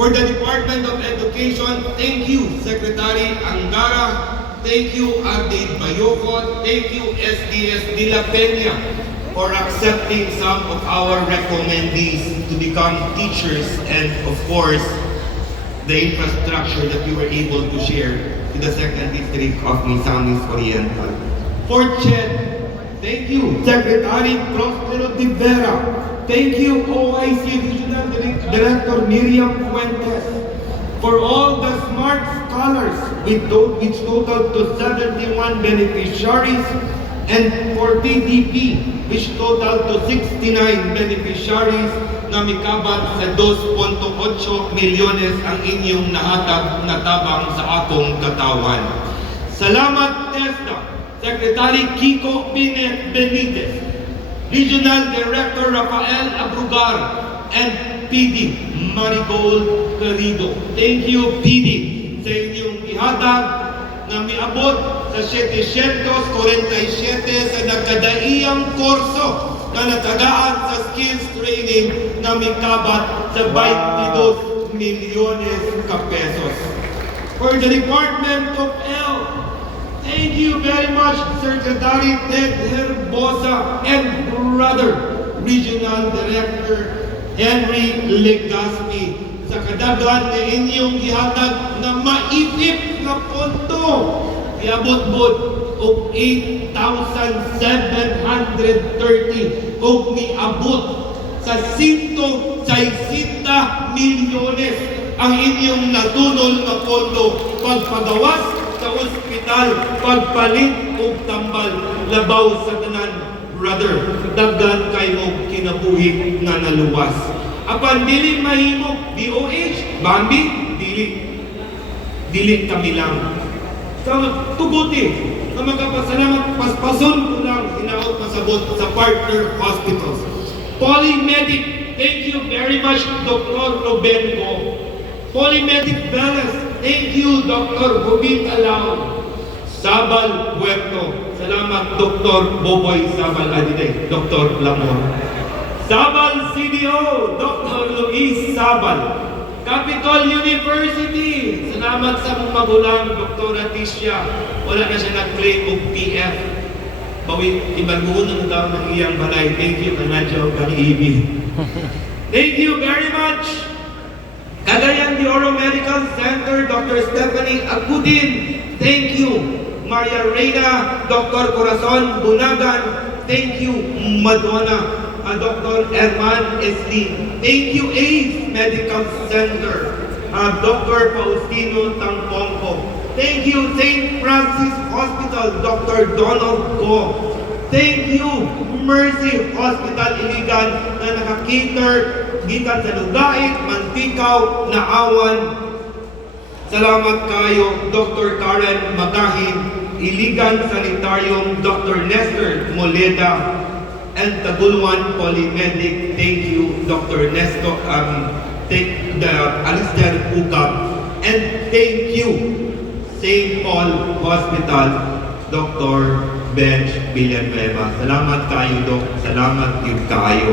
For the Department of Education, thank you, Secretary Angara. Thank you, Ardid Bayocot. Thank you, SDS de la Peña, for accepting some of our recommendees to become teachers, and of course, the infrastructure that you were able to share to the second district of Misamis Oriental. For CHED, thank you, Secretary Prospero de Vera. Thank you, OIC Regional Director Miriam Fuentes, for all the smart scholars which totaled to 71 beneficiaries, and for TDP, which totaled to 69 beneficiaries, na mikabat sa 2.8 milyones ang inyong nahatag na tabang sa atong katawan. Salamat, TESDA, Secretary Kiko Benitez, Regional Director Rafael Abrugar, and PD Marigold Querido. Thank you, PD, sa inyong ihatag na miabot sa 747 sa nagkadaiyang kurso na natagaan sa skills training na mikabat sa 22 milyones ka pesos. For the Department of Health, thank you very much, Secretary Ted Herbosa and brother, Regional Director Henry Legaspi, sa kadaghan na inyong ihatag na maipip na pondo. Iabot-bot og 8,730 og niabot sa 160 milyones ang inyong natunol na pondo pagpagawas sa ospital, pagpalit og tambal, labaw sa tanan, brother, daghan kay mo kinabuhi na naluwas. Apan dili mahimo DOH, Bambi, dili kami lang. Sa tuguti, na magkapasalamat, paspason ko lang hinaot pasabot sa partner hospitals. Polymedic, thank you very much, Dr. Robengo. Polymedic Velas, thank you, Dr. Rubin Alao. Sabal Puerto, salamat, Dr. Boboy Sabal Adide, Dr. Lamor. Sabal CDO, Dr. Luis Sabal. Capitol University, salamat sa mong magulang, Dr. Atisha. Wala na siya nag-claim og PF. Bawit, ibaguon na daw ng iyang balay. Thank you, Kanadyo Kaniibi. Thank you very much, the Oro Medical Center, Dr. Stephanie Agudin. Thank you. Maria Reina, Dr. Corazon Bunagan. Thank you, Madonna. Dr. Herman Esli. Thank you, ACE Medical Center. Dr. Faustino Tangpongco. Thank you, St. Francis Hospital, Dr. Donald Go. Thank you, Mercy Hospital Iligan na nakacater gikan sa Lugait, Mantikaw, Naawan. Salamat kayo, Dr. Karen Magahin, Iligan Sanitarium, Dr. Nestor Moleda, and Taguluan Polymedic. Thank you, Dr. Nestor, Alistair Ukab, and thank you, St. Paul Hospital, Dr. Bench Villanueva. Salamat kayo, Doc. Salamat yun kayo.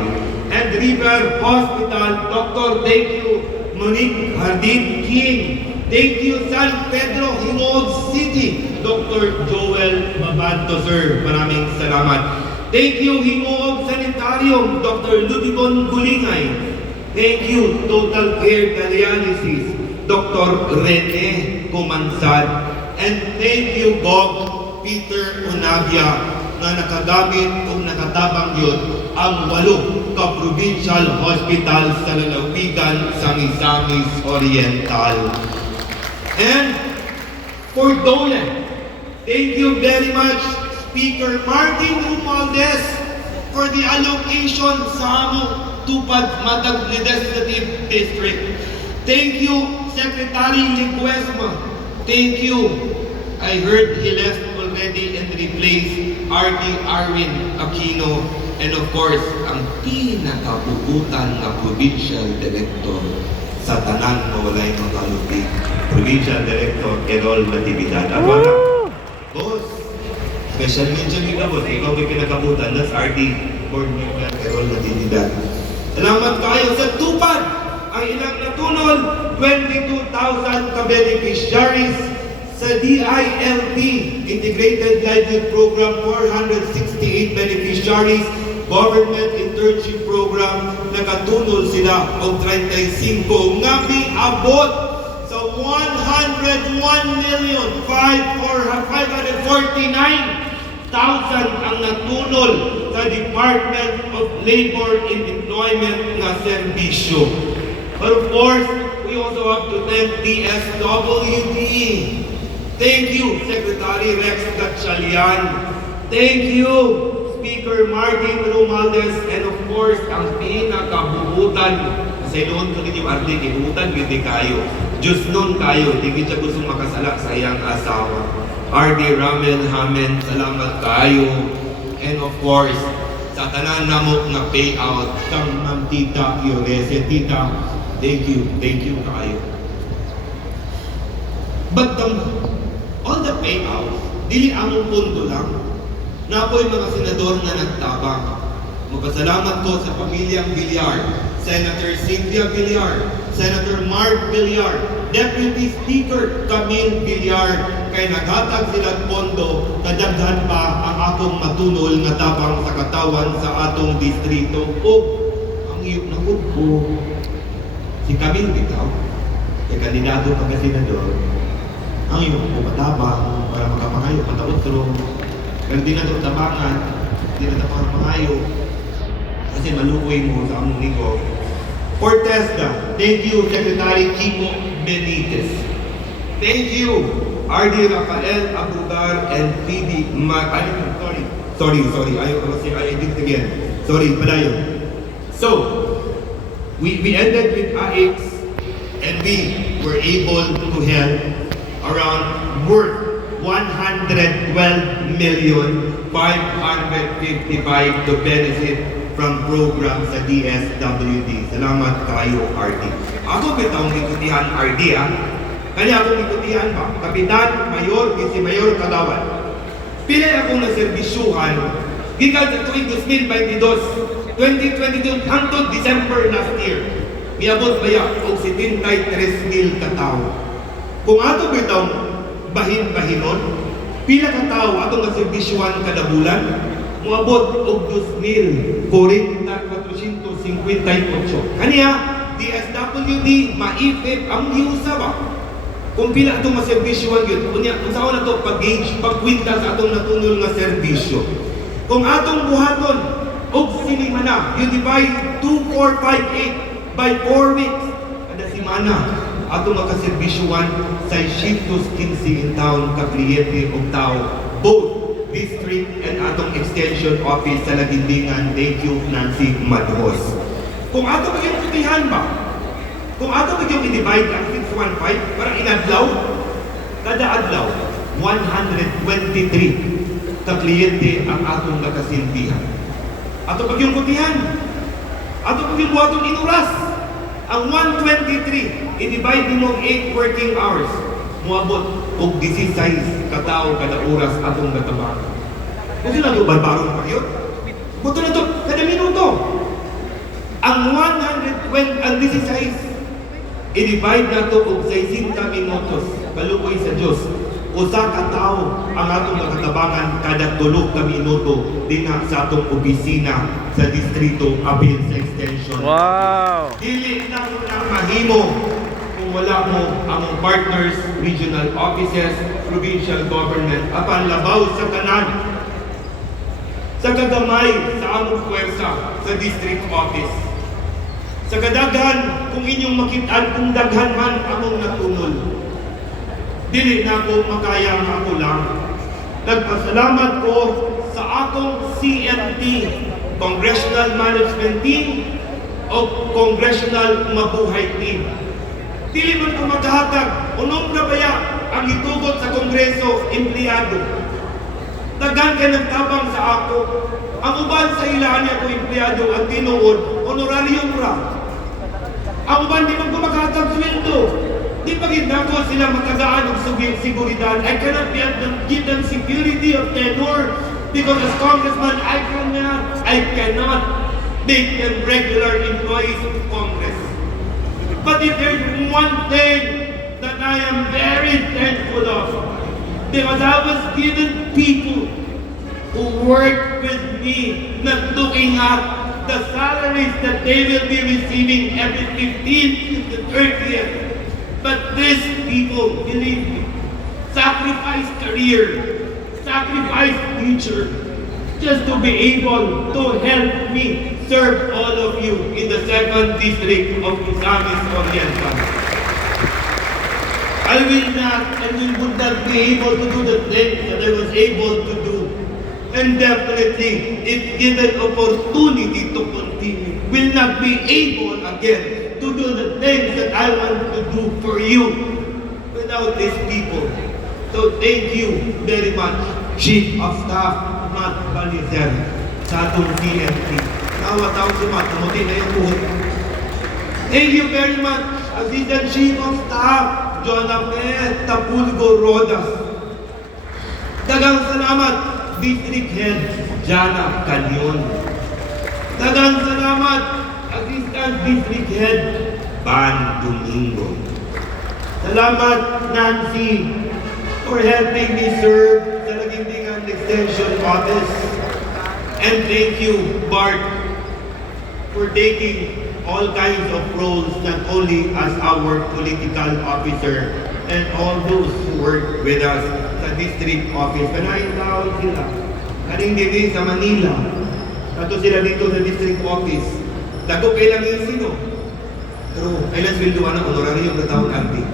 And River Hospital, Dr. Thank you, Monique Hardin King. Thank you, San Pedro, Himog City, Dr. Joel Mabanto, sir. Maraming salamat. Thank you, Himog Sanitarium, Dr. Ludicon Gulingay. Thank you, Total Care Dialysis, Dr. Rene Comansad. And thank you, Bob Peter Unavia, na nakagamit o nakatabang yun ang 8 ka-provincial hospital sa lalawigan sa Misamis Oriental. And for DOLE, thank you very much, Speaker Martin Romualdez, for the allocation sa Tupad Matag Legislative District. Thank you, Secretary Liguesma. Thank you. I heard he left already and replaced R.D. Arwin Aquino. And of course, ang pinakapuputan na Provincial Director sa tanan na walay makalupig, Provincial Director Errol Natividad. Abana, boss, special mention yung boss, ikaw may pinakabutan, that's R.D. Board Member Errol Natividad. Salamat kayo sa Tupad! Ang ilang natunol, 22,000 ka-beneficiaries. Sa DILP, Integrated Livelihood Program, 468 beneficiaries. Government Internship Program, nakatunol sila og 35 nga miabot sa 101,549,000 ang natunol sa Department of Labor and Employment nga serbisyo. But of course, we also have to thank DSWD. Thank you, Secretary Rex Gatchalian. Thank you, Speaker Martin Romualdez, and of course, ang pinakabuhutan, kasi noon ko ninyo arte, kinuhutan, hindi kayo. Diyos noon kayo, hindi siya gusto makasala sa iyang asawa. R.D. Ramel Hamen, salamat kayo. And of course, sa tanan namo na payout, kang Ma'am Tita Iorese, Tita, thank you kayo. But all the payouts, dili among pundo lang. Napoy mga senador na nagtabang. Magpasalamat ko sa pamilyang Villar, Senator Cynthia Villar, Senator Mark Villar, Deputy Speaker Camille Villar, kay naghatag sila pondo, kadaghan pa ang akong matunol nga tabang sa katawan sa atong distrito. O, ang iyong nakod ko, si Camille bitaw, kay kandidato pagka-senador, ang iyong pumatabang para makapangayo, patautro. Pero di na ito tabangan, di na ito pangayo. Kasi malukoy mo sa among ligo. For TESDA, thank you, Secretary Kiko Benitez. Thank you, R.D. Rafael Abudar and P.D. Sorry. I did it again. Sorry, padayon. So, we ended with AX and we were able to help around worth 112,555 to benefit from program sa DSWD. Salamat kayo, RD. Ako bitawang ikutihan RD, ha? Kaya akong ikutihan ba? Kapitan, Mayor, Vice Mayor, Kalawan. Pilay akong naserbisyuhan gikan sa tuwing 2022, 2022 hangtod December last year. Miabot baya og 73,000 katao. Kung ato bitawang bahin-bahinon, pila ka tao atong naserbisyuhan kada bulan, muabot og 2,458. Kaniya, DSWD, maipit, ang niusa ba? Kung pila itong maservisyoan yun, kung saan na ito pag-gauge, pag-kwinta sa atong natunol nga serbisyo. Kung atong buhaton, og sinima na, you divide 2,458 by 4 weeks. Kada simana, atong makaservisyoan sa shiftos 15 in taon ka kliyente o tao, both district and atong extension office sa Lagindingan. Thank you, Nancy Madhos. Kung atong maging putihan ba, kung atong maging i-divide ang 615, parang inadlaw, kada adlaw, 123 ka kliyente ang atong nakasilbihan. Atong maging putihan, atong maging buhaton inuras, ang 123, i-divide mo 8 working hours, muabot og 16 katao kada oras atong natabang. Kung sila ito, barbarong pa yun? Buto na ito, kada minuto. Ang 120, ang 16, i-divide na ito og 60 minutos, kalukoy sa Diyos. Usa ka tao ang atong nakatabangan kada 3 ka minuto din sa atong opisina sa distrito apil sa extension. Wow! Dili na mo na mahimo kung wala mo among partners, regional offices, provincial government, apan labaw sa kanan sa kagamay sa among puwersa sa district office. Sa kadaghan, kung inyong makitaan kung daghan man among natunol, dili na ko makaya nga ako lang. Nagpasalamat ko sa akong CMT, Congressional Management Team, o Congressional Mabuhay Team. Dili man ko maghahatag, unong nabaya ang itugot sa Kongreso, empleyado. Daghan kay nagtabang sa ako. Ang uban sa ilaan niya ko empleyado ang tinuod, honorarium ra. Ang uban di man ko maghahatag sweldo. Di pagid nako sila matagaan og seguridad. I cannot give them security of tenure because as congressman, I cannot make them regular employees of Congress. But if there's one thing that I am very thankful of, because I was given people who work with me, not looking at the salaries that they will be receiving every 15th to 30th. But these people, believe me, sacrifice career, sacrifice future, just to be able to help me serve all of you in the 2nd District of Misamis Oriental. I will not and would not be able to do the things that I was able to do. And definitely, if given opportunity to continue, will not be able again to do the things that I want to do for you without these people. So thank you very much, Chief of Staff Matt Balizer, sa atong CMT. Nawa-taw si Matt, namuti na yung buhok. Thank you very much, Assistant Chief of Staff Jonathan Tapulgo Rodas. Dagang salamat, District Head Jana Canyon. Dagang salamat, Assistant District Head Ban Domingo. Salamat, Nancy, for helping me serve sa Lagindingan Extension Office. And thank you, Bart, for taking all kinds of roles, not only as our political officer and all those who work with us sa district office. Kanain tawag sila. Kaning dito sa Manila. Kato sila dito sa district office. Dago kay lang yung sino. Pero kailan sweldoan ang honorarium na taon arti.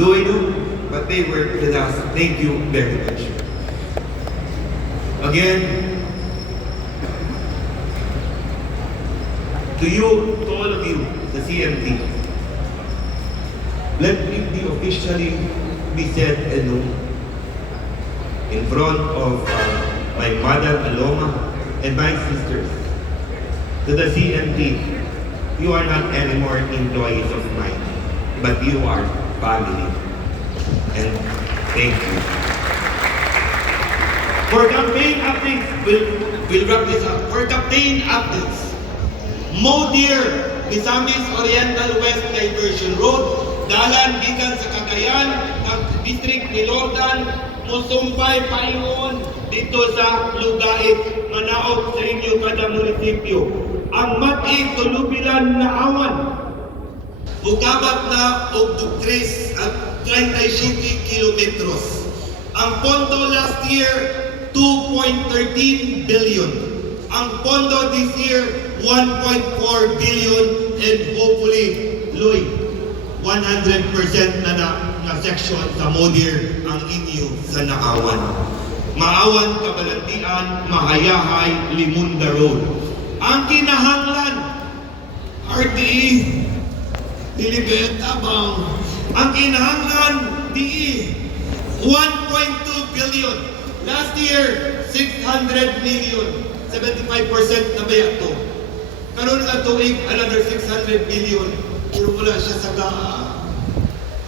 Luoy do, but they work with us. Thank you very much. Again, to you, to all of you, the CMT, let me be officially be said and known in front of my mother Aloma and my sisters. To the CMT, you are not anymore employees of mine, but you are family. And thank you. For campaign updates, we'll wrap this up. For campaign updates, Modir, Misamis Oriental West Diversion Road, dalan gikan sa Cagayan, ang district ni Lordan, musumpay paingon dito sa Lugait, manaog sa inyo kada munisipyo. Ang mati tulubilan na awan, Mukabat na og 3 at 37 kilometros. Ang pondo last year, 2.13 billion. Ang pondo this year, 1.4 billion, and hopefully, Lloyd, 100% na section sa Modir ang inyo sa Nakawan. Maawan, Kabalantian, Mahayahay, Limunda Road. Ang kinahanglan, RTE, Dilibeta bang? Ang kinahanglan, DE, 1.2 billion. Last year, 600 million. 75% na baya to. Karoon nga tuig, another 600 million. Pero wala siya sa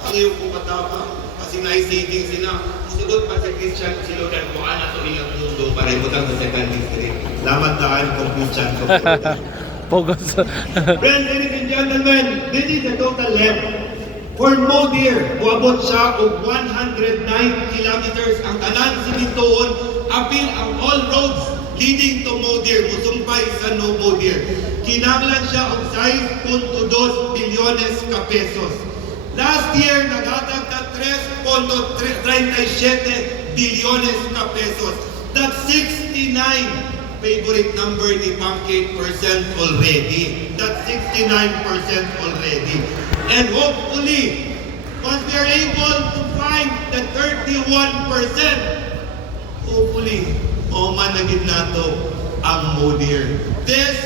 ang iyong pumatapang. Kasi na-saving sila. Sugot pa si Christian Silodan ko, ana to ilang mundo para ibutang sa second district. Lamat daan kung Christian ko. Focus. Friends, ladies and gentlemen, this is the total length. For Modir, uabot siya og 109 kilometers ang tanan simintoon, apil ang all roads leading to Modir, musumpay sa no Modir. Kinahanglan siya og 6.2 bilyones ka pesos. Last year, naghatag na 3.37 bilyones ka pesos. That's 69 favorite number ni Pancake percent already. That's 69% already. And hopefully, once we are able to find the 31%, hopefully, managid nato ang Modir. This,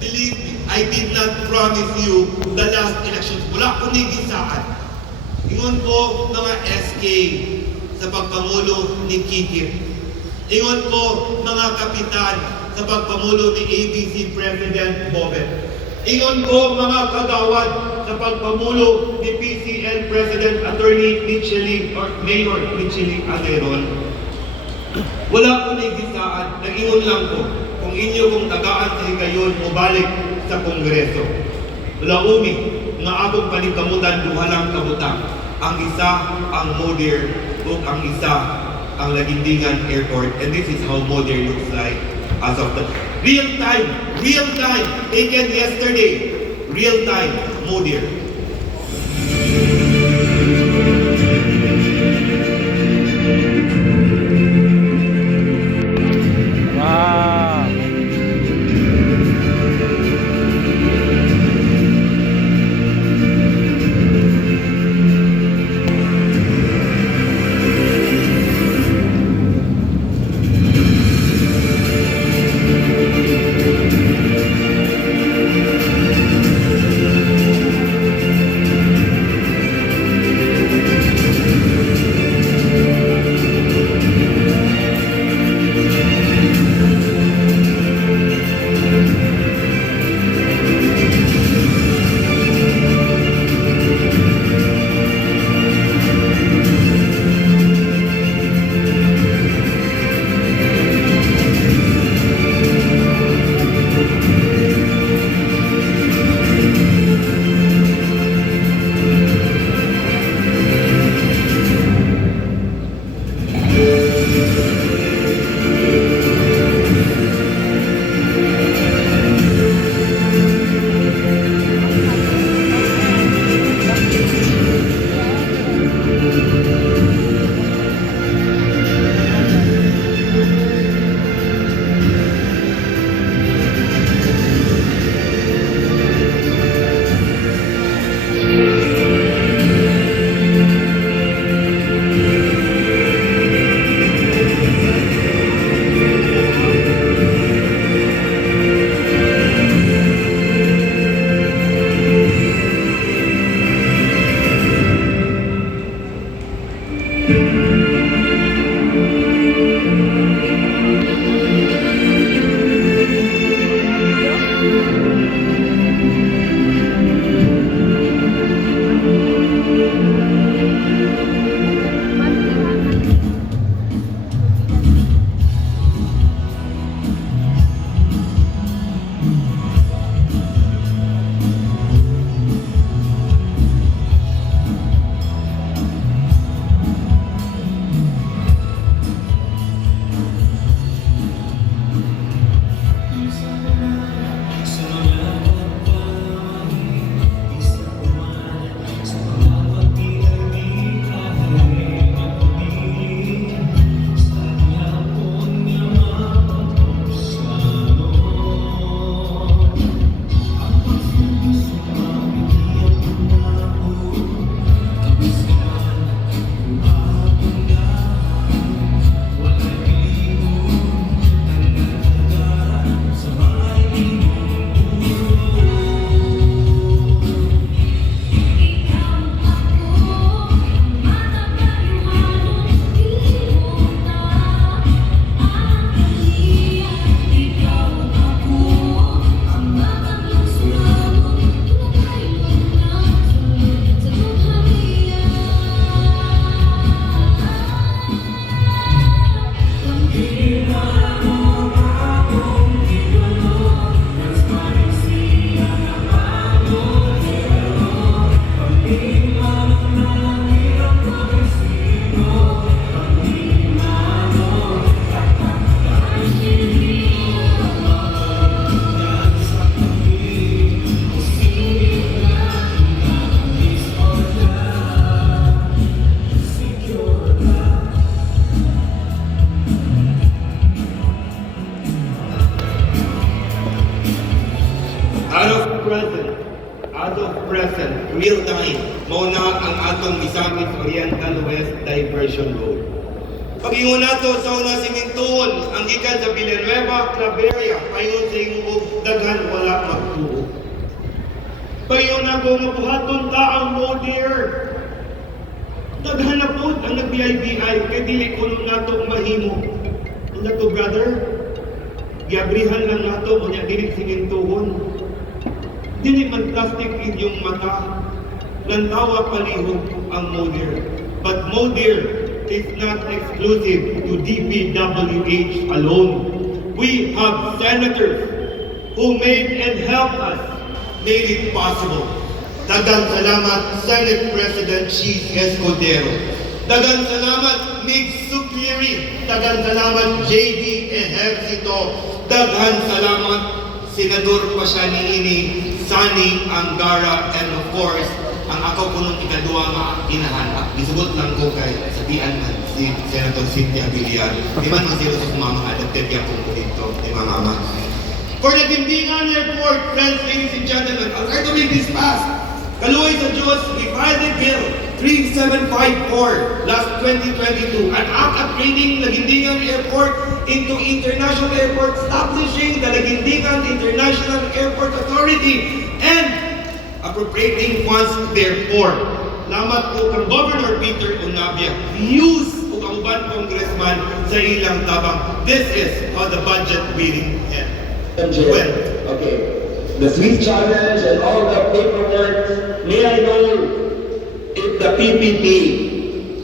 believe me, I did not promise you the last elections. Wala ko nigisaan. Ingon ko mga SK sa pagpamulo ni Kikip. Ingon ko mga kapitan sa pagpamulo ni ABC President Bobet. Ingon ko mga kagawad sa pagpamulo ni PCN President Attorney Micheline or Mayor Micheline Aderon. Wala ko nigisaan, nag-ingon lang ko kung inyo kong tagaan sa higayon o balik sa Kongreso. Wala umi, nga akong panikamutan duha lang kabutang. Ang isa ang Modir o ang isa ang Lagindingan Airport. And this is how Modir looks like as of the real time, taken yesterday, real time, Modir. Wow. West Diversion Road. Pag-ingon nato sa una simintuon, ang gikan sa Villanueva, Claveria, payon sa ingog, daghan wala magtuo. Payon na ko mabuhaton ta ang modern. Daghan na po ang nag-BIBI, kay dili ko nun nato mahimo. Ang nato brother, giabrihan lang nato, kunya dili simintuhon. Dili man plastic inyong mata, lantawa palihog ang modern. But modern is not exclusive to DPWH alone. We have senators who made and helped us, made it possible. Dagang salamat Senate President Cheese Escudero. Dagang salamat Mig Sucleary. Dagang salamat JB Ejercito. Dagang salamat Senador Pasiani Sani Angara, and of course, ang ako punong ikaduwa nga inahanap. Isugot lang ko kay sabihan man si Senator Cynthia Villar. Di man man sila sa kumama adapted niya kung dito, di mama. For the Bimbingan Airport, friends, ladies and gentlemen, I'll try to make this fast. Kaluoy sa Diyos, we filed a bill 3754 last 2022, an act upgrading Laguindingan Airport into international airport, establishing the Laguindingan International Airport Authority and appropriating funds therefore. Lamat po kang Governor Peter Onabia, use o ang uban congressman sa ilang tabang. This is how the budget will end. Went. Okay. The Swiss challenge and all the paperwork, may I know if the PPP,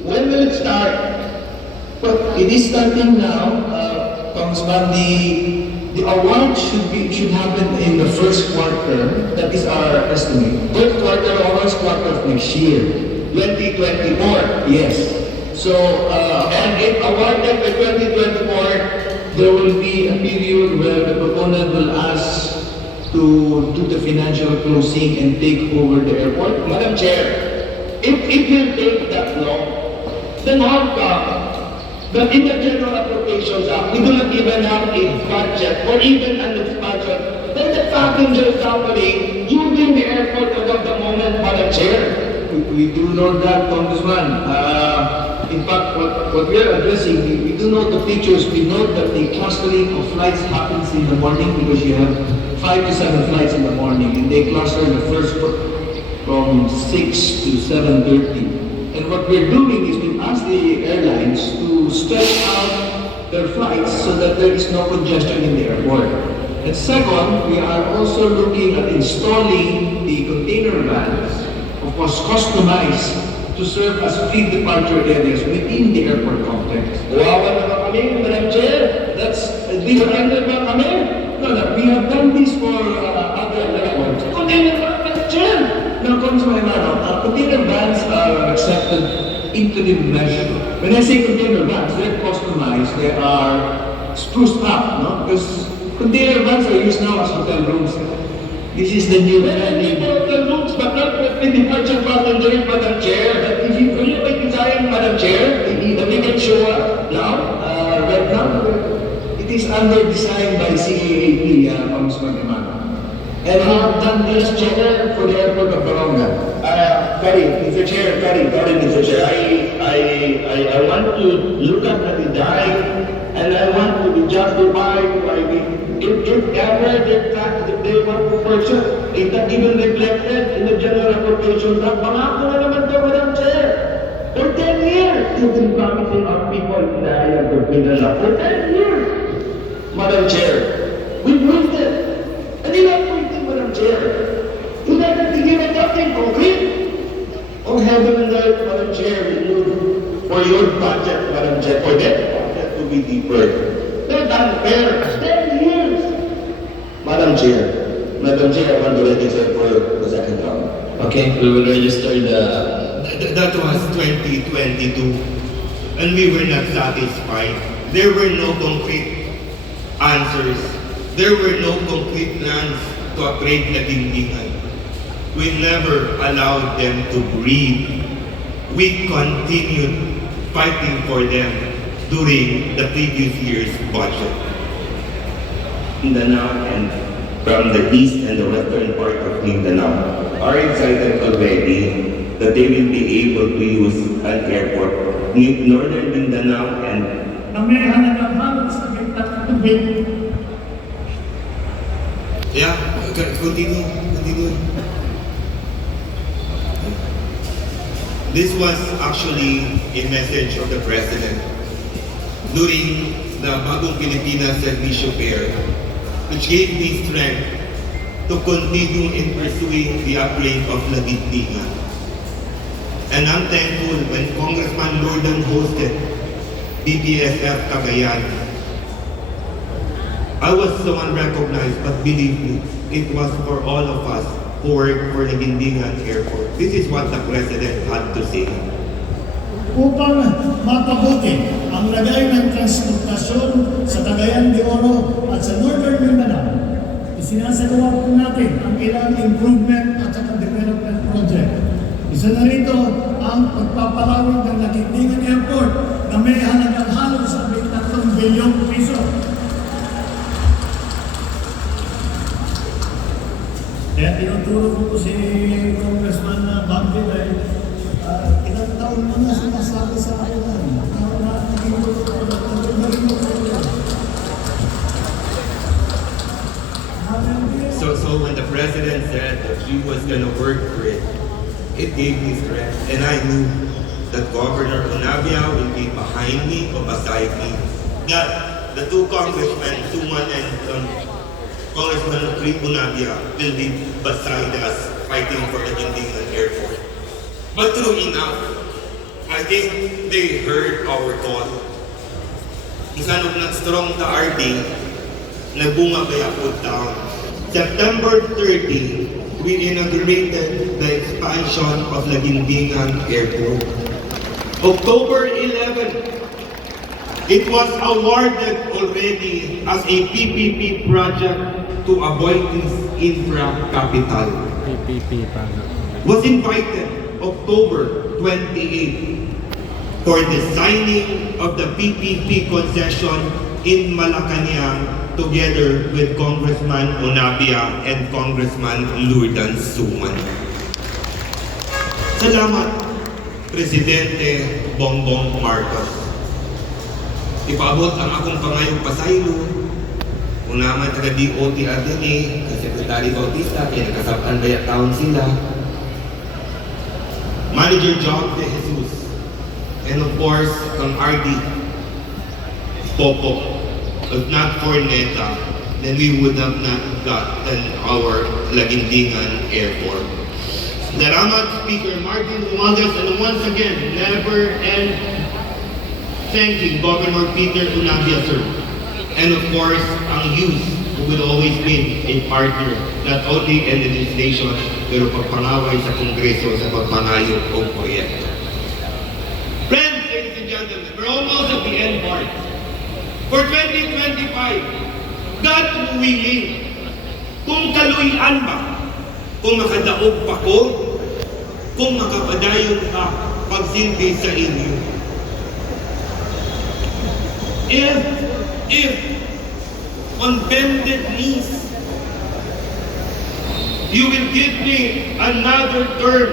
when will it start? Well, it is starting now, Congressman. The award should happen in the first quarter. That is our estimate. First quarter or first quarter of next year, 2024. Yes. So, and if awarded by 2024, there will be a period where the proponent will ask to do the financial closing and take over the airport. Madam Chair, if it will take that long, then how come that in the General Appropriations Act, we do not even have a budget or even an budget, then the passenger company using the airport as of the moment, Madam Chair? We do know that, Congressman. In fact, what we are addressing, we do know the features. We know that the clustering of flights happens in the morning because you have 5 to 7 flights in the morning, and they cluster the first from 6 to 7:30. And what we're doing is we ask the airlines to stretch out their flights so that there is no congestion in the airport. And second, we are also looking at installing the container vans, of course customized to serve as free departure areas within the airport complex. Wawa na ba kami, Madam Chair? We have Surrender ba kami? we have done this for other airports. Container ba, Madam Chair? Now, Congressman container vans are an accepted interim measure. When I say container vans, they're customized, they are spruced up, no? Because container vans are used now as hotel rooms. This is the new The rooms, but not with the departure passenger, Madam Chair. But if you really make design, Madam Chair, that we can show up now, right now, it is under design by CAAP, Congressman Emmanuel. And we have done this Chair for the airport of Baronga. Mr. Chair, Mr. Chair, I want to look at the design and I want to be justified by if ever they want to purchase, is that even reflected in the General Appropriations Act? Pangako na naman to, Madam Chair. For 10 years, you've been promising our people in the island of Mindanao. For 10 years, Madam Chair, we've wasted. And you have wasted, Madam Chair. You haven't given nothing concrete. Oh, heaven and earth, Madam Chair, we move for your budget, Madam Chair, for that budget to be deferred. That's unfair. 10 years. Madam Chair, I want to register for the second round. Okay, we will register the... That was 2022, and we were not satisfied. There were no concrete answers. There were no concrete plans to upgrade Laguindingan. We never allowed them to breathe. We continued fighting for them during the previous year's budget. Mindanao and from the east and the western part of Mindanao are excited already that they will be able to use an airport. Northern Mindanao and Yeah, continue. This was actually a message of the President during the Bagong Pilipinas Servisyo Fair, which gave me strength to continue in pursuing the upgrade of Laguigtigan. And I'm thankful when Congressman Lordan hosted BPSF Cagayan. I was so unrecognized, but believe me, it was for all of us who work for Laguigtigan Airport. This is what the President had to say. Upang mapabuti ang lagay ng transportasyon sa Cagayan de Oro at sa Northern Mindanao, isinasagawa po natin ang ilang improvement at saka development project. Isa na rito ang pagpapalawig ng Laguigtigan Airport na may halagang halos sa 3 bilyong piso. Kaya tinuturo ko po si Congressman Bambi ay ilang taon mo na sinasabi sa akin So when the President said that he was going to work for it, it gave me strength. And I knew that Governor Onabia will be behind me or beside me. That the two congressmen, Suman and Congressman Onabia, will be beside us fighting for the Laguigtigan Airport. But true enough, I think they heard our call. Isanok ng strong ta RD, nagbunga kaya po town. September 30, we inaugurated the expansion of Laguigtigan Airport. October 11, it was awarded already as a PPP project to avoid this infra capital. PPP pa. Was invited October 28 for the signing of the PPP concession in Malacanang together with Congressman Onabia and Congressman Lordan Suman. Salamat, Presidente Bongbong Marcos. Ipaabot ang akong pangayong pasaylo, unaman taga DOT Adene, kay Secretary Bautista, kaya nakasapan baya taon sila, Manager John De Jesus, and of course, kang RD Popo. If not for NETA, then we would have not gotten our Laguigtigan Airport. Salamat, Speaker Martin Romualdez, and once again, never end thanking Governor Peter Onabia, sir. And of course, ang youth, who will always be a partner, not only in the legislation, pero pagpangaway sa Kongreso sa pagpangayo o proyekto. Friends, ladies and gentlemen, we're almost at the end part. For 2025, God willing, kung kaluyan ba, kung makadaog pa ko, kung makapadayon ka pagsilbi sa inyo. If on bended knees, you will give me another term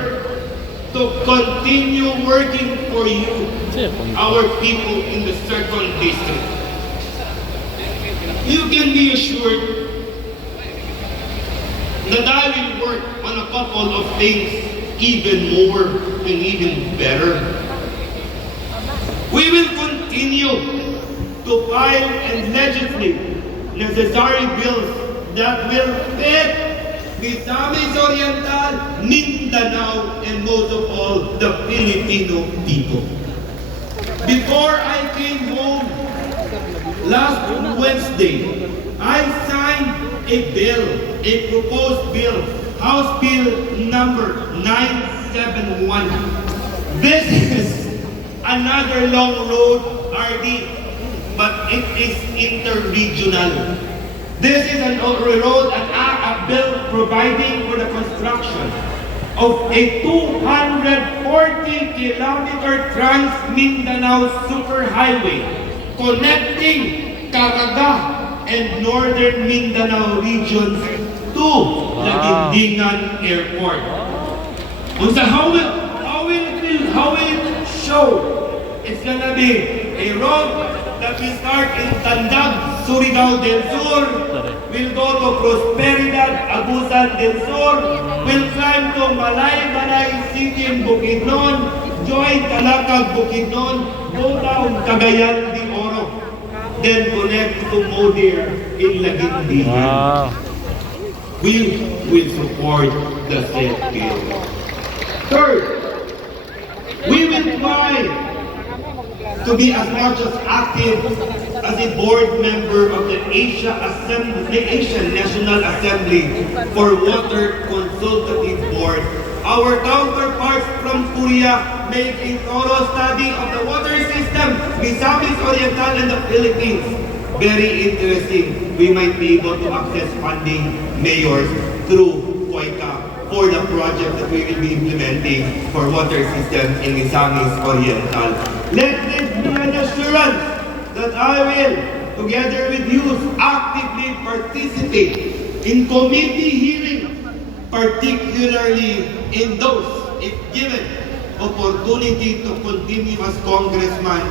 to continue working for you, our people in the 2nd District. You can be assured that I will work on a couple of things even more and even better. We will continue to file and legislate necessary bills that will fit Misamis Oriental, Mindanao, and most of all, the Filipino people. Before I came home last Wednesday, I signed a bill, a proposed bill, House Bill number 971. This is another long road, RD, but it is interregional. This is a road, a bill providing for the construction of a 240-kilometer Trans-Mindanao Superhighway connecting Caraga and Northern Mindanao regions to Laguigtigan Airport. Unsa how how will it show? It's gonna be a road that will start in Tandag, Surigao del Sur, will go to Prosperidad, Agusan del Sur, will climb to Malay City in Bukidnon, join Talakag, Bukidnon, go down Cagayan de Oro, then connect to Modir in Laguindi. Wow. We will support the said bill. Third, we will try to be as much as active as a board member of the Asian National Assembly for Water Consultative Board. Our counterparts from Korea make a thorough study of the water system, Misamis Oriental and the Philippines. Very interesting. We might be able to access funding, mayors, through COICA for the project that we will be implementing for water system in Misamis Oriental. Let this be an assurance that I will, together with you, actively participate in committee hearings, particularly in those, if given opportunity to continue as congressman,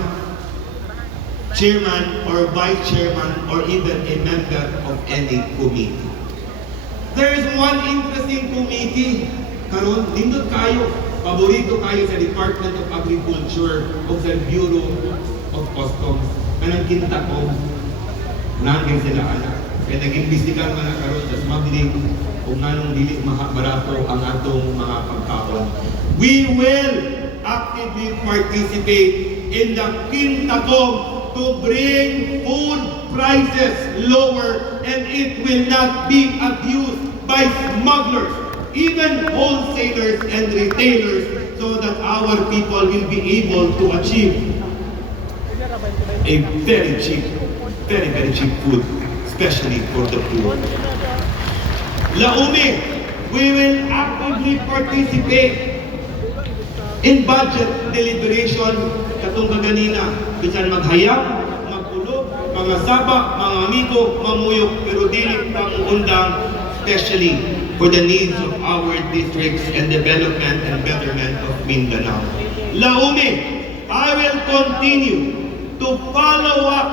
chairman or vice chairman, or even a member of any committee. There is one interesting committee, karon nindot kayo, paborito kayo sa Department of Agriculture o sa Bureau of Customs. Kanang kinta ko, nangin sila anak. Kaya nag-imbestigar na karon sa smuggling kung anong dili barato ang atong mga pagkaon. We will actively participate in the Kintakong to bring food prices lower, and it will not be abused by smugglers, even wholesalers and retailers, so that our people will be able to achieve a very cheap food, especially for the poor. Laumi, we will actively participate in budget deliberation katong kaganina, bisan maghayag, magpulog, mga saba, mga amigo, mamuyok, pero dili pangundang, especially for the needs of our districts and development and betterment of Mindanao. Laumi, I will continue to follow up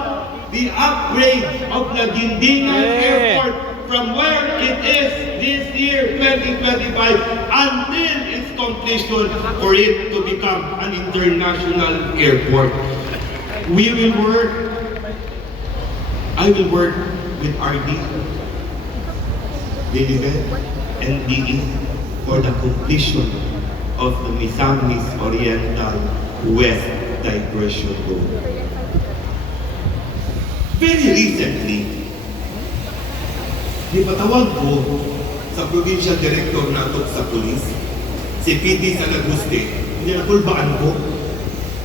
the upgrade of Laguindingan Airport from where it is this year, 2025, until its completion for it to become an international airport. I will work with RD, DLIVE, and DE for the completion of the Misamis Oriental West Diversion Road. Very recently, ipatawag ko sa provincial director nato sa police, si PD Salaguste, hindi nakulbaan ko.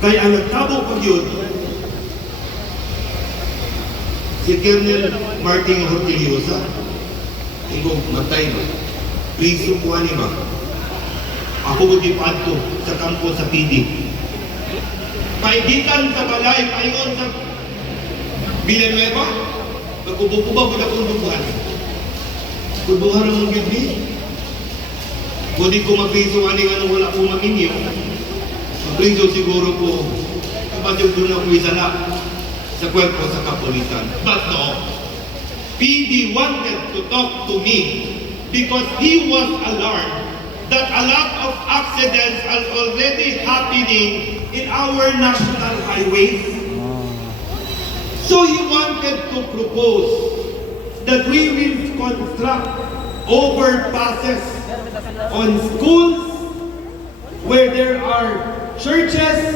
Kaya ang nagtabo ko yun, si Colonel Martin Hortiliosa, ikaw matay ba? Priso ko ba? Ako magipad ko sa kampo sa PD. Kaibigan sa balay, paingon sa Villanueva, nagkubukuba ko na kung dubuhan. Kubuhan naman gini. Kung di ko mapriso ani nga wala ko maminyo, mapriso siguro ko kapag doon ako isala sa kwerpo sa kapulisan. But no, PD wanted to talk to me because he was alarmed that a lot of accidents are already happening in our national highways. So he wanted to propose that we will construct overpasses on schools where there are churches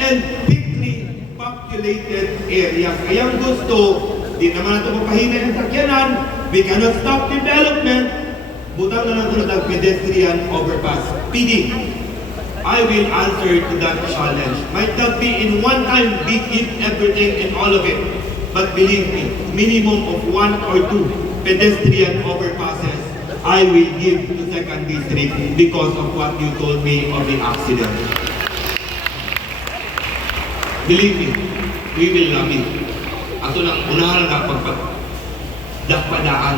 and thickly populated areas. Kaya gusto, di naman natin mapahinay ang sakyanan, we cannot stop development, butang na natin ang pedestrian overpass. PD, I will answer to that challenge. Might not be in one time, we give everything and all of it. But believe me, minimum of 1 or 2 pedestrian overpasses, I will give to 2nd District because of what you told me of the accident. Believe me, we will love it. Ato lang unahan na pagpadaan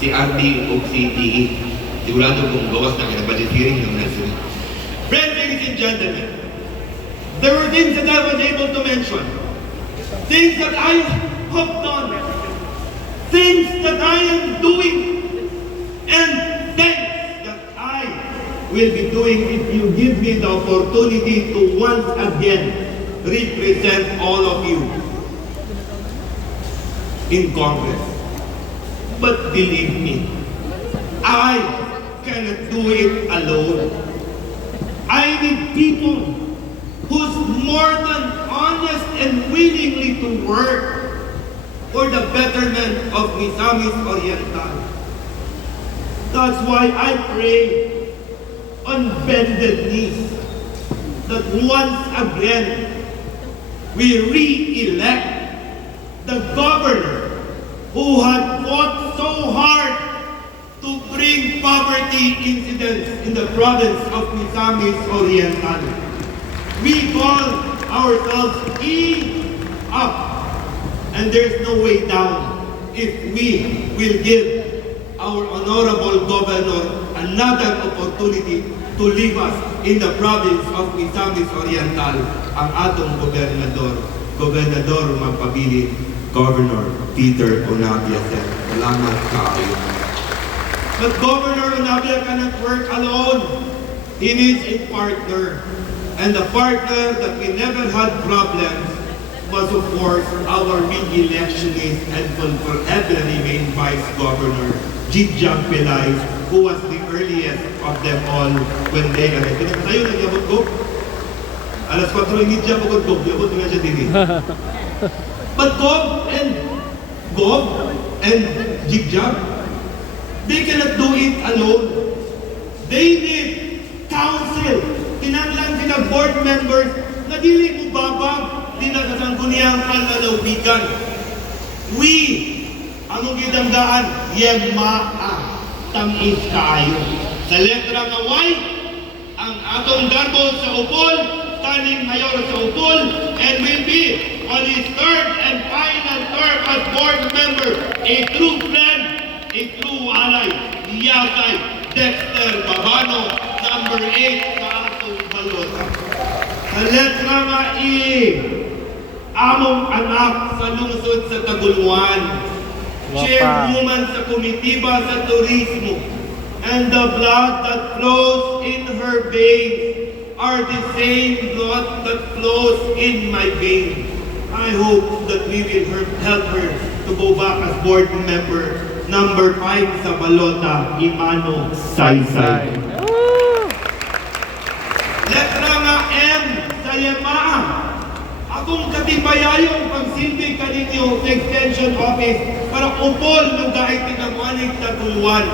si RD o si DE. Sigurado kung gawas na kaya budget hearing naman na sila. Friends, ladies and gentlemen, there were things that I was able to mention. Things that I have done. Things that I am doing. And things that I will be doing if you give me the opportunity to once again represent all of you in Congress. But believe me, I cannot do it alone. I need people who's more than honest and willingly to work for the betterment of Misamis Oriental. That's why I pray on bended knees that once again we re-elect the governor who had fought so hard to bring poverty incidents in the province of Misamis Oriental. We call ourselves E-Up, and there's no way down if we will give our honorable governor another opportunity to leave us in the province of Misamis Oriental, ang atong gobernador magpabilin, Governor Peter Onabia. Salamat kayo. But Governor Onabia cannot work alone. He needs a partner. And the partner that we never had problems was, of course, our re-electionist and will forever remain Vice Governor, Jigjang Pelay, who was the earliest of them all when they got it. Pinakasayo na yabot ko. Alas 4:30 pagod ko. Yabot nga siya din. But Gob and Jigjang, they cannot do it alone. They need counsel. Tinanglan sila board members na dili mo babag, di na kasangguniang panlalawigan. We, ang gidanggaan, yemaa, tamis kayo. Sa letra nga Y, ang atong garbo sa upol, standing mayor sa upol, and will be on his third and final term as board member, a true friend, a true ally, Yagay Dexter Babano, number 8 sa atong balota. Sa letra nga E, among anak sa lungsod sa Taguluan, chairwoman sa komitiba sa turismo, and the blood that flows in her veins are the same blood that flows in my veins. I hope that we will help her to go back as board member number 5 sa balota, Imano Saysay. Letra nga M sa Yemaa. Akong katibayayong pagsilbi kaninyo sa extension office para upol ng kahit tinamanig na tuluan.